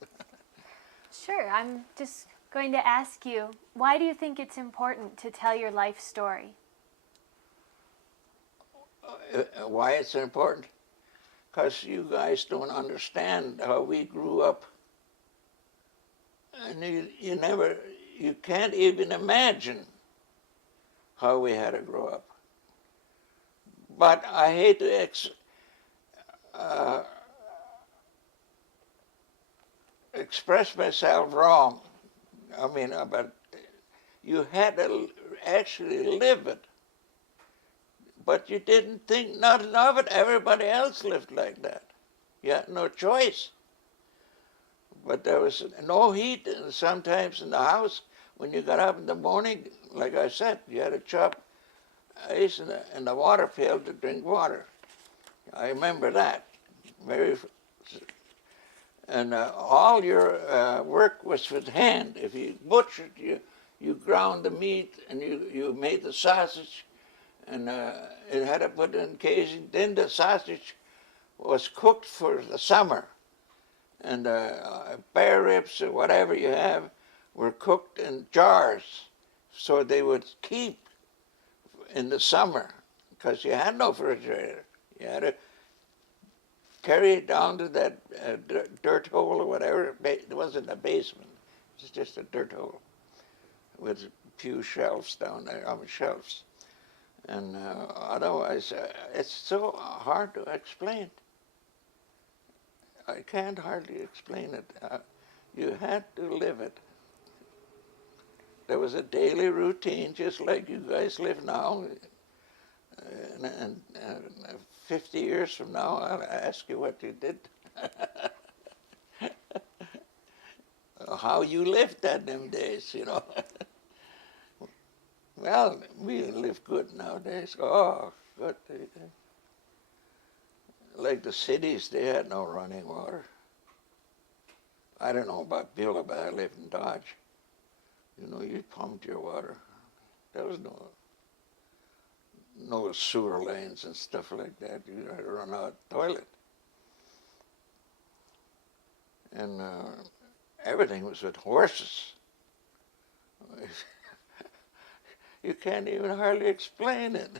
Sure, I'm just going to ask you, why do you think it's important to tell your life story? Why it's important? Because you guys don't understand how we grew up. And you can't even imagine how we had to grow up. But I hate to express myself wrong. I mean, but you had to actually live it. But you didn't think nothing of it. Everybody else lived like that. You had no choice. But there was no heat sometimes in the house. When you got up in the morning, like I said, you had to chop ice in the water pail to drink water. I remember that. And all your work was with hand. If you butchered, you ground the meat and you made the sausage, and it had to put in casing. Then the sausage was cooked for the summer. And bear ribs or whatever you have were cooked in jars, so they would keep in the summer, because you had no refrigerator. You had to carry it down to that dirt hole or whatever. It wasn't a basement. It was just a dirt hole with a few shelves down there, shelves. And otherwise, it's so hard to explain. I can't hardly explain it. You had to live it. There was a daily routine, just like you guys live now, and 50 years from now, I'll ask you what you did. How you lived at them days, you know. Well, we live good nowadays. Oh, good. Like the cities, they had no running water. I don't know about Beulah, but I lived in Dodge. You know, you pumped your water. There was no sewer lanes and stuff like that. You had to run out toilet. And everything was with horses. You can't even hardly explain it.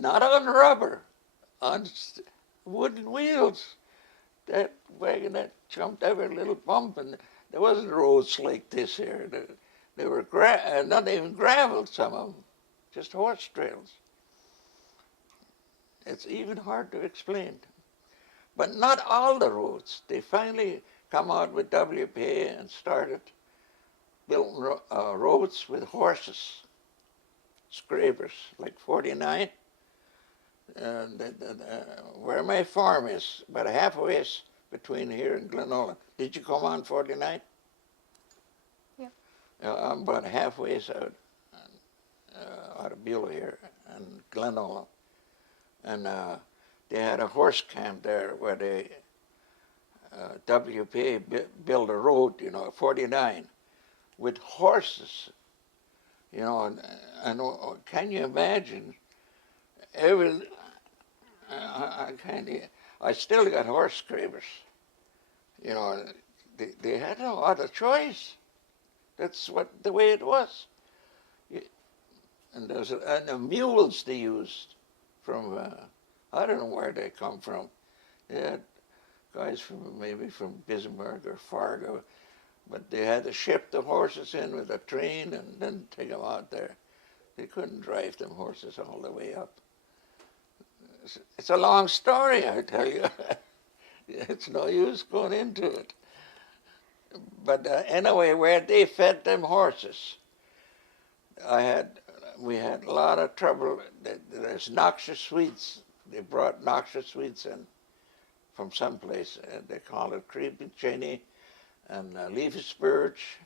Not on rubber, on wooden wheels. That wagon that jumped every little bump, and there wasn't roads like this here. They were not even gravel, some of them, just horse trails. It's even hard to explain. But not all the roads. They finally come out with WPA and started building roads with horses, scrapers, like 49. Where my farm is, about halfway between here and Glenola. Did you come on 49? Yep. I'm about halfway out of Beulah here and Glenola. And they had a horse camp there where they, WPA built a road, you know, 49, with horses. You know, and can you imagine I still got horse scrapers. You know, they had no other choice. That's the way it was. And the mules they used from, I don't know where they come from. They had guys maybe from Bismarck or Fargo, but they had to ship the horses in with a train and then take them out there. They couldn't drive them horses all the way up. It's a long story, I tell you. It's no use going into it. But anyway, where they fed them horses, we had a lot of trouble. There's noxious weeds. They brought noxious weeds in from someplace. They call it creeping cheney and leafy spurge,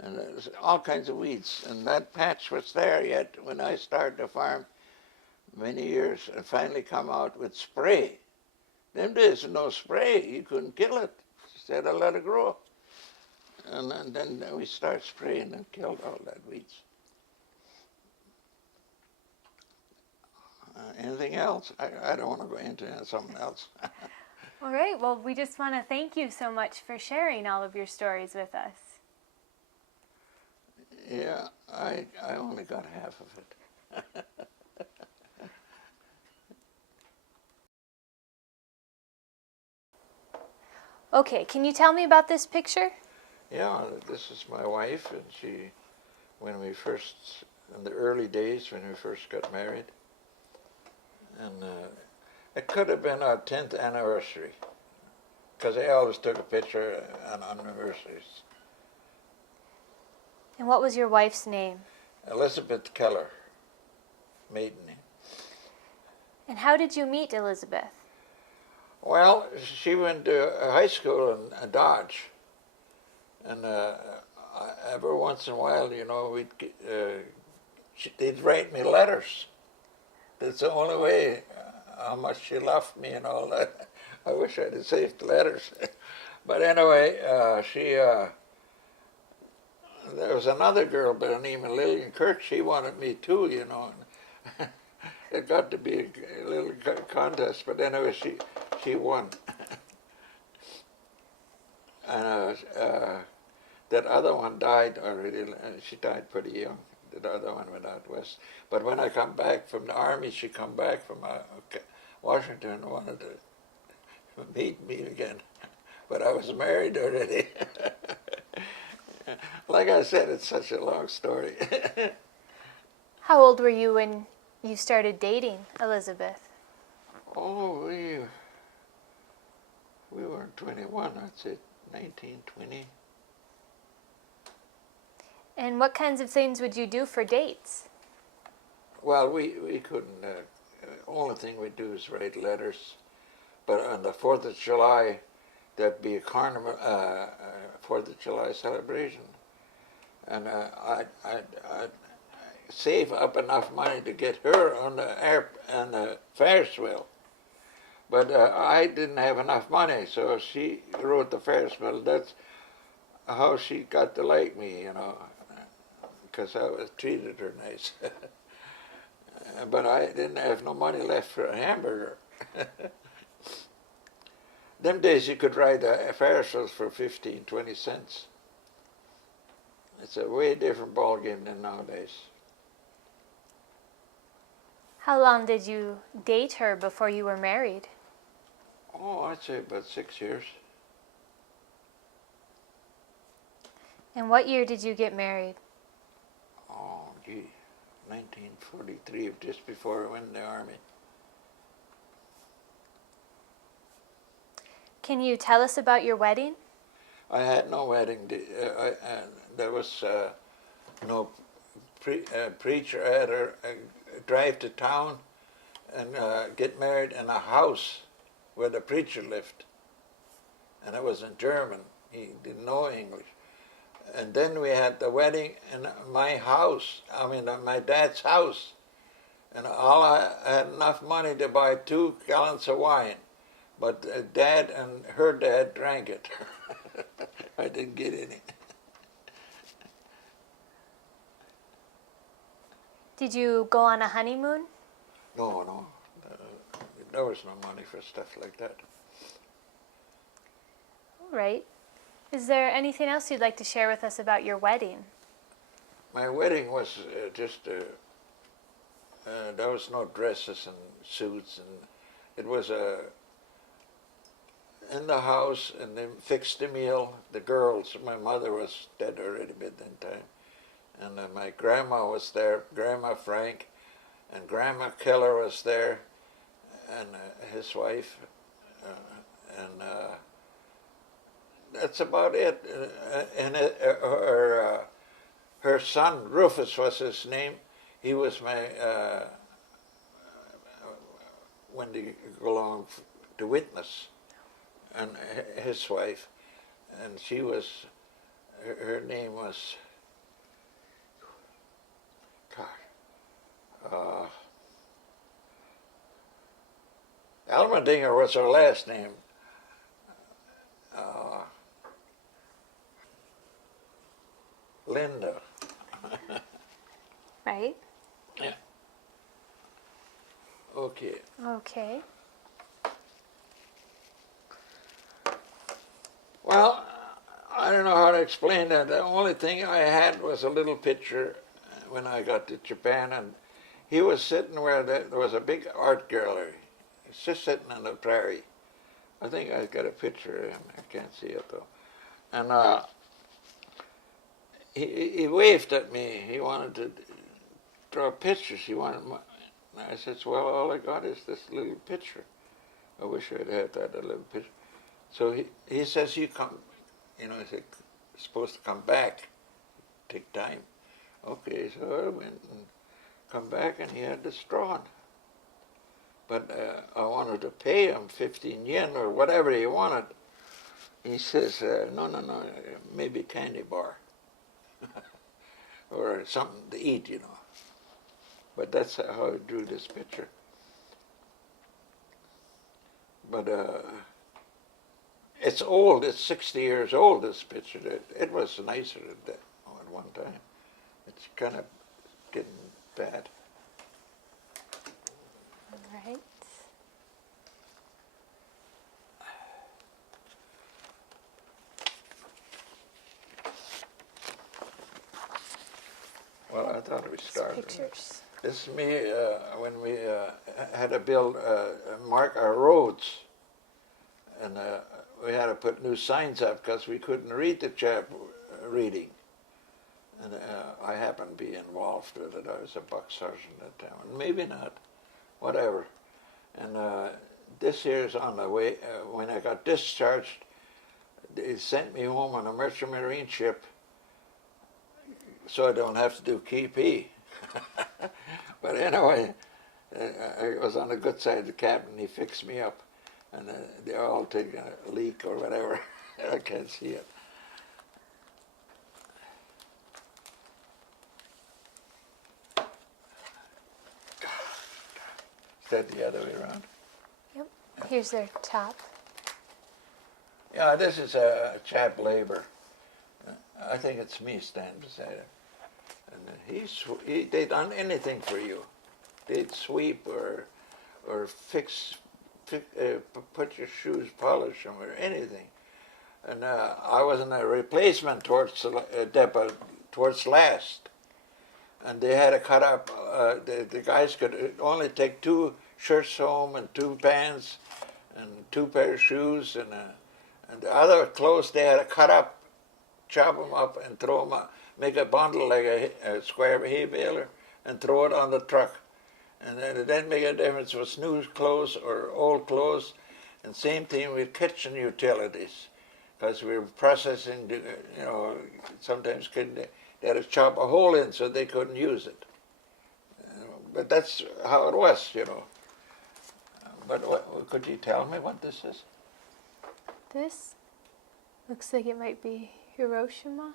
and there's all kinds of weeds. And that patch was there yet when I started the farm many years, and finally come out with spray. Them days, no spray, you couldn't kill it. Instead, I let it grow. And then we start spraying and killed all that weeds. Anything else? I don't want to go into something else. All right, well, we just want to thank you so much for sharing all of your stories with us. Yeah, I only got half of it. Okay, can you tell me about this picture? Yeah, this is my wife, and when we first, in the early days when we first got married, and it could have been our 10th anniversary, because I always took a picture on anniversaries. And what was your wife's name? Elizabeth Keller, maiden name. And how did you meet Elizabeth? Well, she went to high school in Dodge, and every once in a while, you know, they'd write me letters. That's the only way, how much she loved me and all that. I wish I'd have saved the letters. But anyway, there was another girl by the name of Lillian Kirk. She wanted me too, you know. It got to be a little contest, but anyway, she won. And that other one died already. She died pretty young. The other one went out west. But when I come back from the army, she come back from Washington and wanted to meet me again. But I was married already. Like I said, it's such a long story. How old were you when you started dating Elizabeth? Oh, we weren't 21, I'd say 19, 20. And what kinds of things would you do for dates? Well, we couldn't. Only thing we do is write letters. But on the 4th of July, there'd be a carnival, 4th of July celebration. And I'd save up enough money to get her on the Ferris wheel. But I didn't have enough money, so she rode the Ferris wheel. That's how she got to like me, you know, because I was treated her nice. But I didn't have no money left for a hamburger. Them days you could ride a Ferris wheel for 15, 20 cents. It's a way different ball game than nowadays. How long did you date her before you were married? Oh, I'd say about 6 years. And what year did you get married? Oh, gee, 1943, just before I went in the army. Can you tell us about your wedding? I had no wedding. There was no preacher. I had to drive to town and get married in a house where the preacher lived. And it was in German. He didn't know English. And then we had the wedding in my house, my dad's house. And I had enough money to buy 2 gallons of wine. But Dad and her dad drank it. I didn't get any. Did you go on a honeymoon? No. There was no money for stuff like that. All right. Is there anything else you'd like to share with us about your wedding? My wedding was there was no dresses and suits, and it was in the house, and they fixed the meal. The girls, my mother was dead already by that time, and my grandma was there, Grandma Frank, and Grandma Keller was there, and his wife, and that's about it. And her son Rufus was his name. He was my when they go along to witness, and his wife, and she was, her name was, Almendinger was her last name. Linda. Right. Yeah. Okay. Okay. Well, I don't know how to explain that. The only thing I had was a little picture when I got to Japan, and he was sitting where there was a big art gallery. He's just sitting on the prairie. I think I got a picture of him. I can't see it though. And he waved at me. He wanted to draw pictures. He wanted my, and I said, well, all I got is this little picture. I wish I'd had that little picture. So he says, you come, he said, you're supposed to come back, take time. Okay, so I went and come back, and he had this drawn. But I wanted to pay him 15 yen or whatever he wanted. He says, no, maybe candy bar. Or something to eat, But that's how I drew this picture. But it's old. It's 60 years old, this picture. It was nicer at one time. It's kind of getting bad. All right. Well, I thought we started. Pictures. This is me when we had to build, mark our roads. And we had to put new signs up because we couldn't read the chap reading. And I happened to be involved with it. I was a buck sergeant at the time. Maybe not. Whatever. And this year's on the way. When I got discharged, they sent me home on a merchant marine ship so I don't have to do KP. But anyway, I was on the good side of the cabin. He fixed me up, and they all taking a leak or whatever. I can't see it. Is that the other way around? Yep. Here's their top. Yeah, this is a chap labor. I think it's me standing beside him. And they'd done anything for you. They'd sweep or put your shoes, polish them, or anything. And I was in a replacement towards depot towards last, and they had to cut up. The guys could only take 2 shirts home and 2 pants and 2 pair of shoes, and the other clothes they had to cut up, chop them up, and throw them up, make a bundle like a square hay baler, and throw it on the truck. And then it didn't make a difference if it was new clothes or old clothes. And same thing with kitchen utilities, because we were processing, sometimes they had to chop a hole in so they couldn't use it. But that's how it was, But could you tell me what this is? This looks like it might be Hiroshima.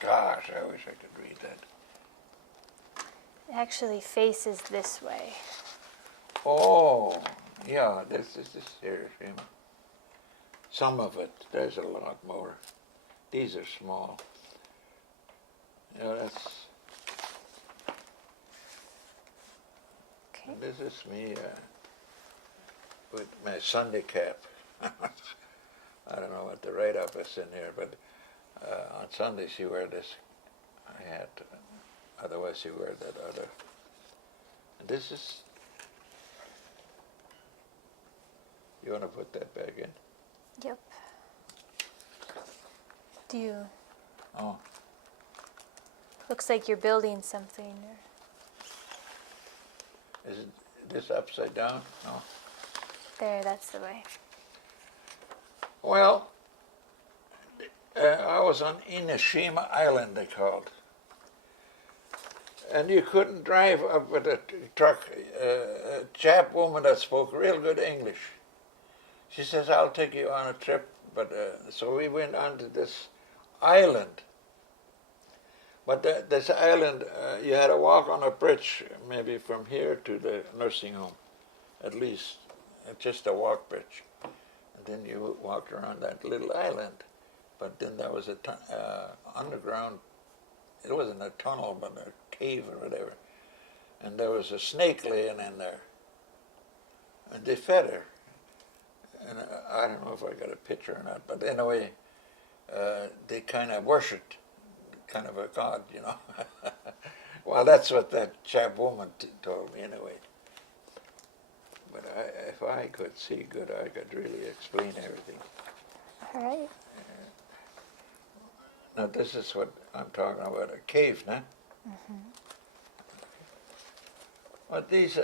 Gosh, I wish I could read that. It actually faces this way. Oh, yeah, this is Hiroshima. Some of it. There's a lot more. These are small. That's. Okay. This is me with my Sunday cap. I don't know what the write-up is in here, but on Sundays you wear this hat. Otherwise you wear that other. And this is. You want to put that back in? Yep. Do you? Oh. Looks like you're building something. Is this upside down? No. There, that's the way. Well, I was on Enoshima Island, they called. And you couldn't drive up with a truck. A chap woman that spoke real good English. She says, I'll take you on a trip. But so we went onto this island. But this island, you had to walk on a bridge, maybe from here to the nursing home, at least, just a walk bridge. And then you walked around that little island. But then there was a underground, it wasn't a tunnel, but a cave or whatever. And there was a snake laying in there. And they fed her. And I don't know if I got a picture or not, but anyway, they kind of worshipped, kind of a god, Well, that's what that chap woman told me anyway. But if I could see good, I could really explain everything. All right. Now this is what I'm talking about, a cave, nah? Mm-hmm. Well, these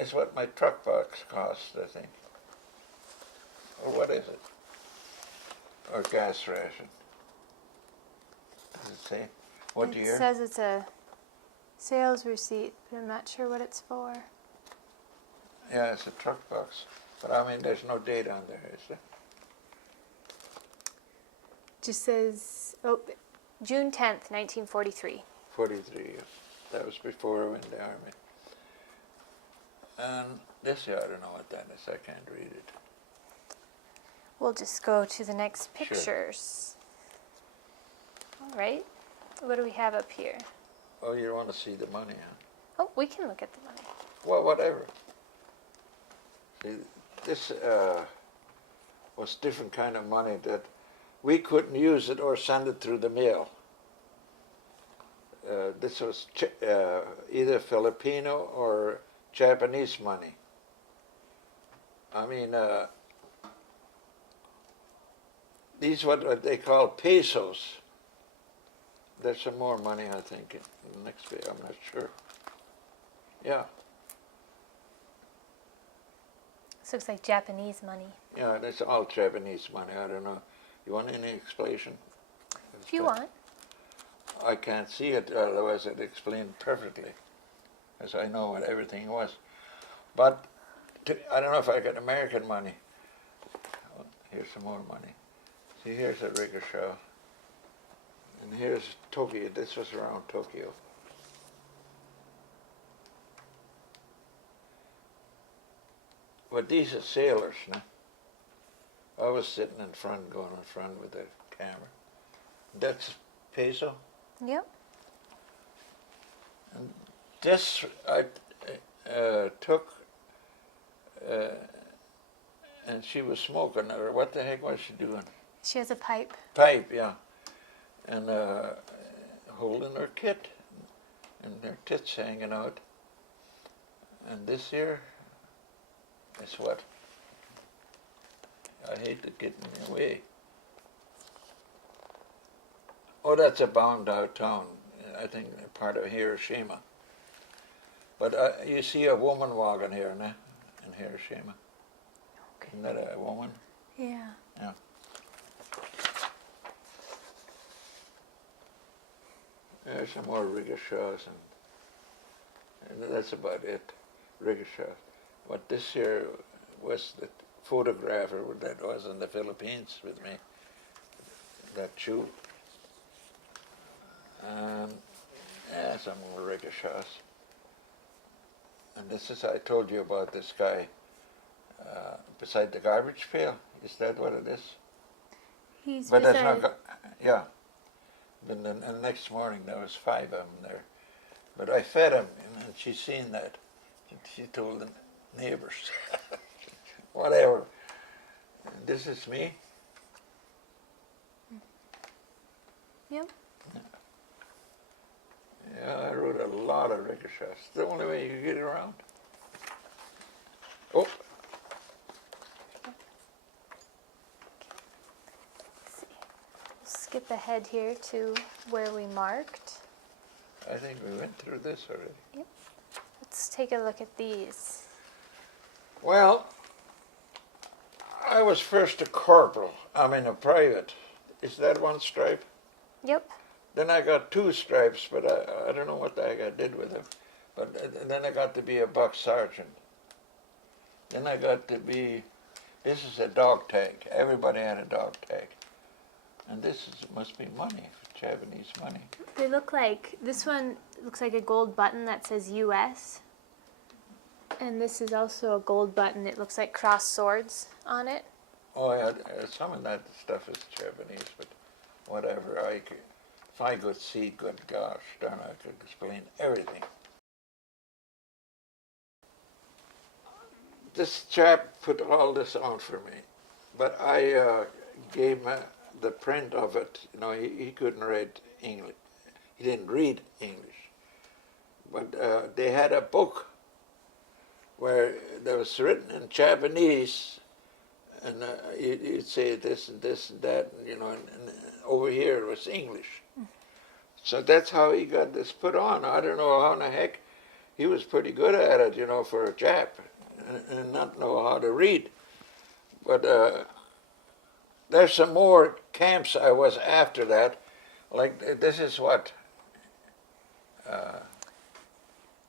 is what my truck box cost, I think. Or what is it? Or gas ration. Does it say? What year? It says it's a sales receipt, but I'm not sure what it's for. Yeah, it's a truck box. But I mean, there's no date on there, is there? Just says, June 10th, 1943. 43 years. That was before I went in the army. And this year, I don't know what that is. I can't read it. We'll just go to the next Sure. pictures. All right. What do we have up here? Oh, you want to see the money, huh? Oh, we can look at the money. Well, whatever. See, this was different kind of money that we couldn't use it or send it through the mail. This was either Filipino or Japanese money. I mean, these are what they call pesos. There's some more money, I think, in the next page. I'm not sure. Yeah, This looks like Japanese money. Yeah, that's all Japanese money. I don't know. You want any explanation? If you want. I can't see it, otherwise I'd explain perfectly, as I know what everything was. But I don't know if I got American money. Oh, here's some more money. See, here's a rickshaw. And here's Tokyo. This was around Tokyo. But these are sailors, no? I was sitting in front, going in front with the camera. That's peso. Yep. And this I took, and she was smoking. Or what the heck was she doing? She has a pipe. Pipe, yeah. And holding her kit, and her tits hanging out. And this here is what? I hate to get in the way. Oh, that's a bombed out town. I think part of Hiroshima. But you see a woman walking here, nah, in Hiroshima. Okay. Isn't that a woman? Yeah. Yeah. There's some more rickshaws, and that's about it, rickshaws. But this here was the photographer that was in the Philippines with me, that Jew. Yeah, some more rickshaws. And this is, I told you about this guy beside the garbage pail. Is that what it is? He's But that's beside. not, yeah. But then the next morning there was 5 of them there. But I fed him, and she seen that. And she told the neighbors. Whatever. And this is me. Yep. Yeah, I rode a lot of rickshaws. It's the only way you can get around. Oh, Let's see. We'll skip ahead here to where we marked. I think we went through this already. Yep. Let's take a look at these. Well, I was first a corporal. I mean a private. Is that one stripe? Yep. Then I got 2 stripes, but I don't know what the heck I did with them. But then I got to be a buck sergeant. Then I got to be, this is a dog tag. Everybody had a dog tag. And this must be money, Japanese money. They look like, this one looks like a gold button that says US. And this is also a gold button. It looks like crossed swords on it. Oh yeah, some of that stuff is Japanese, but whatever. If I could see, good gosh darn, I could explain everything. This chap put all this on for me, but I gave him the print of it. You know, he couldn't read English. He didn't read English. But they had a book where that was written in Japanese, and you'd say this and this and that, you know, and over here it was English. So that's how he got this put on. I don't know how in the heck. He was pretty good at it, you know, for a Jap, and not know how to read. But there's some more camps I was after that. Like, this is what?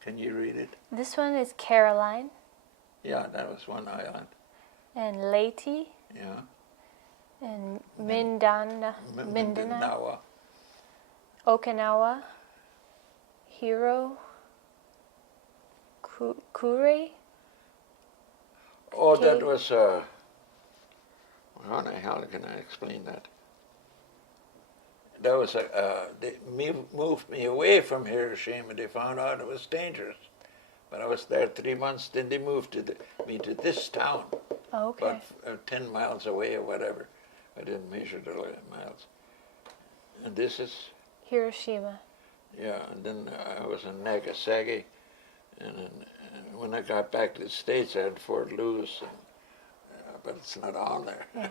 Can you read it? This one is Caroline Yeah, that was one island. and Leyte Yeah. and Mindanao, Mindanao. Okinawa, Hiro, Kure. Oh, that Okay. was, how the hell can I explain that? That was, they moved me away from Hiroshima. They found out it was dangerous. But I was there 3 months, then they moved me to this town, Okay. about 10 miles away or whatever. I didn't measure the miles. And this is, Hiroshima. yeah, and then I was in Nagasaki. And then, when I got back to the States, I had Fort Lewis, but it's not on there. Yeah.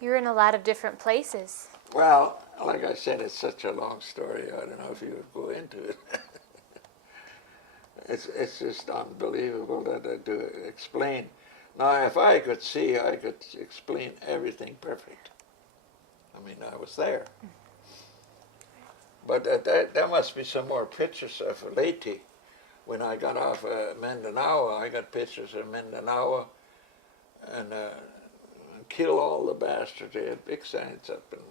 You're in a lot of different places. Well, like I said, it's such a long story. I don't know if you would go into it. It's just unbelievable that I do explain. Now, if I could see, I could explain everything perfect. I mean, I was there. But there must be some more pictures of Leyte. When I got off Mindanao, I got pictures of Mindanao and kill all the bastards. They had big signs up and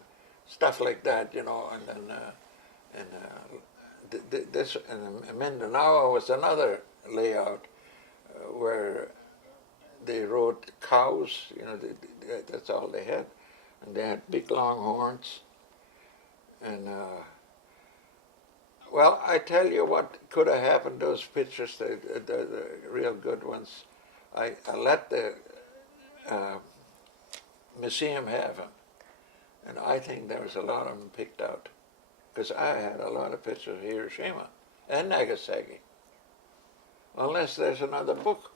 stuff like that, you know. And then this in Mindanao was another layout where they rode cows. You know, that's all they had, and they had big long horns. And well, I tell you what could have happened. Those pictures, the real good ones. I let the museum have them, and I think there was a lot of them picked out, because I had a lot of pictures of Hiroshima and Nagasaki. Unless there's another book.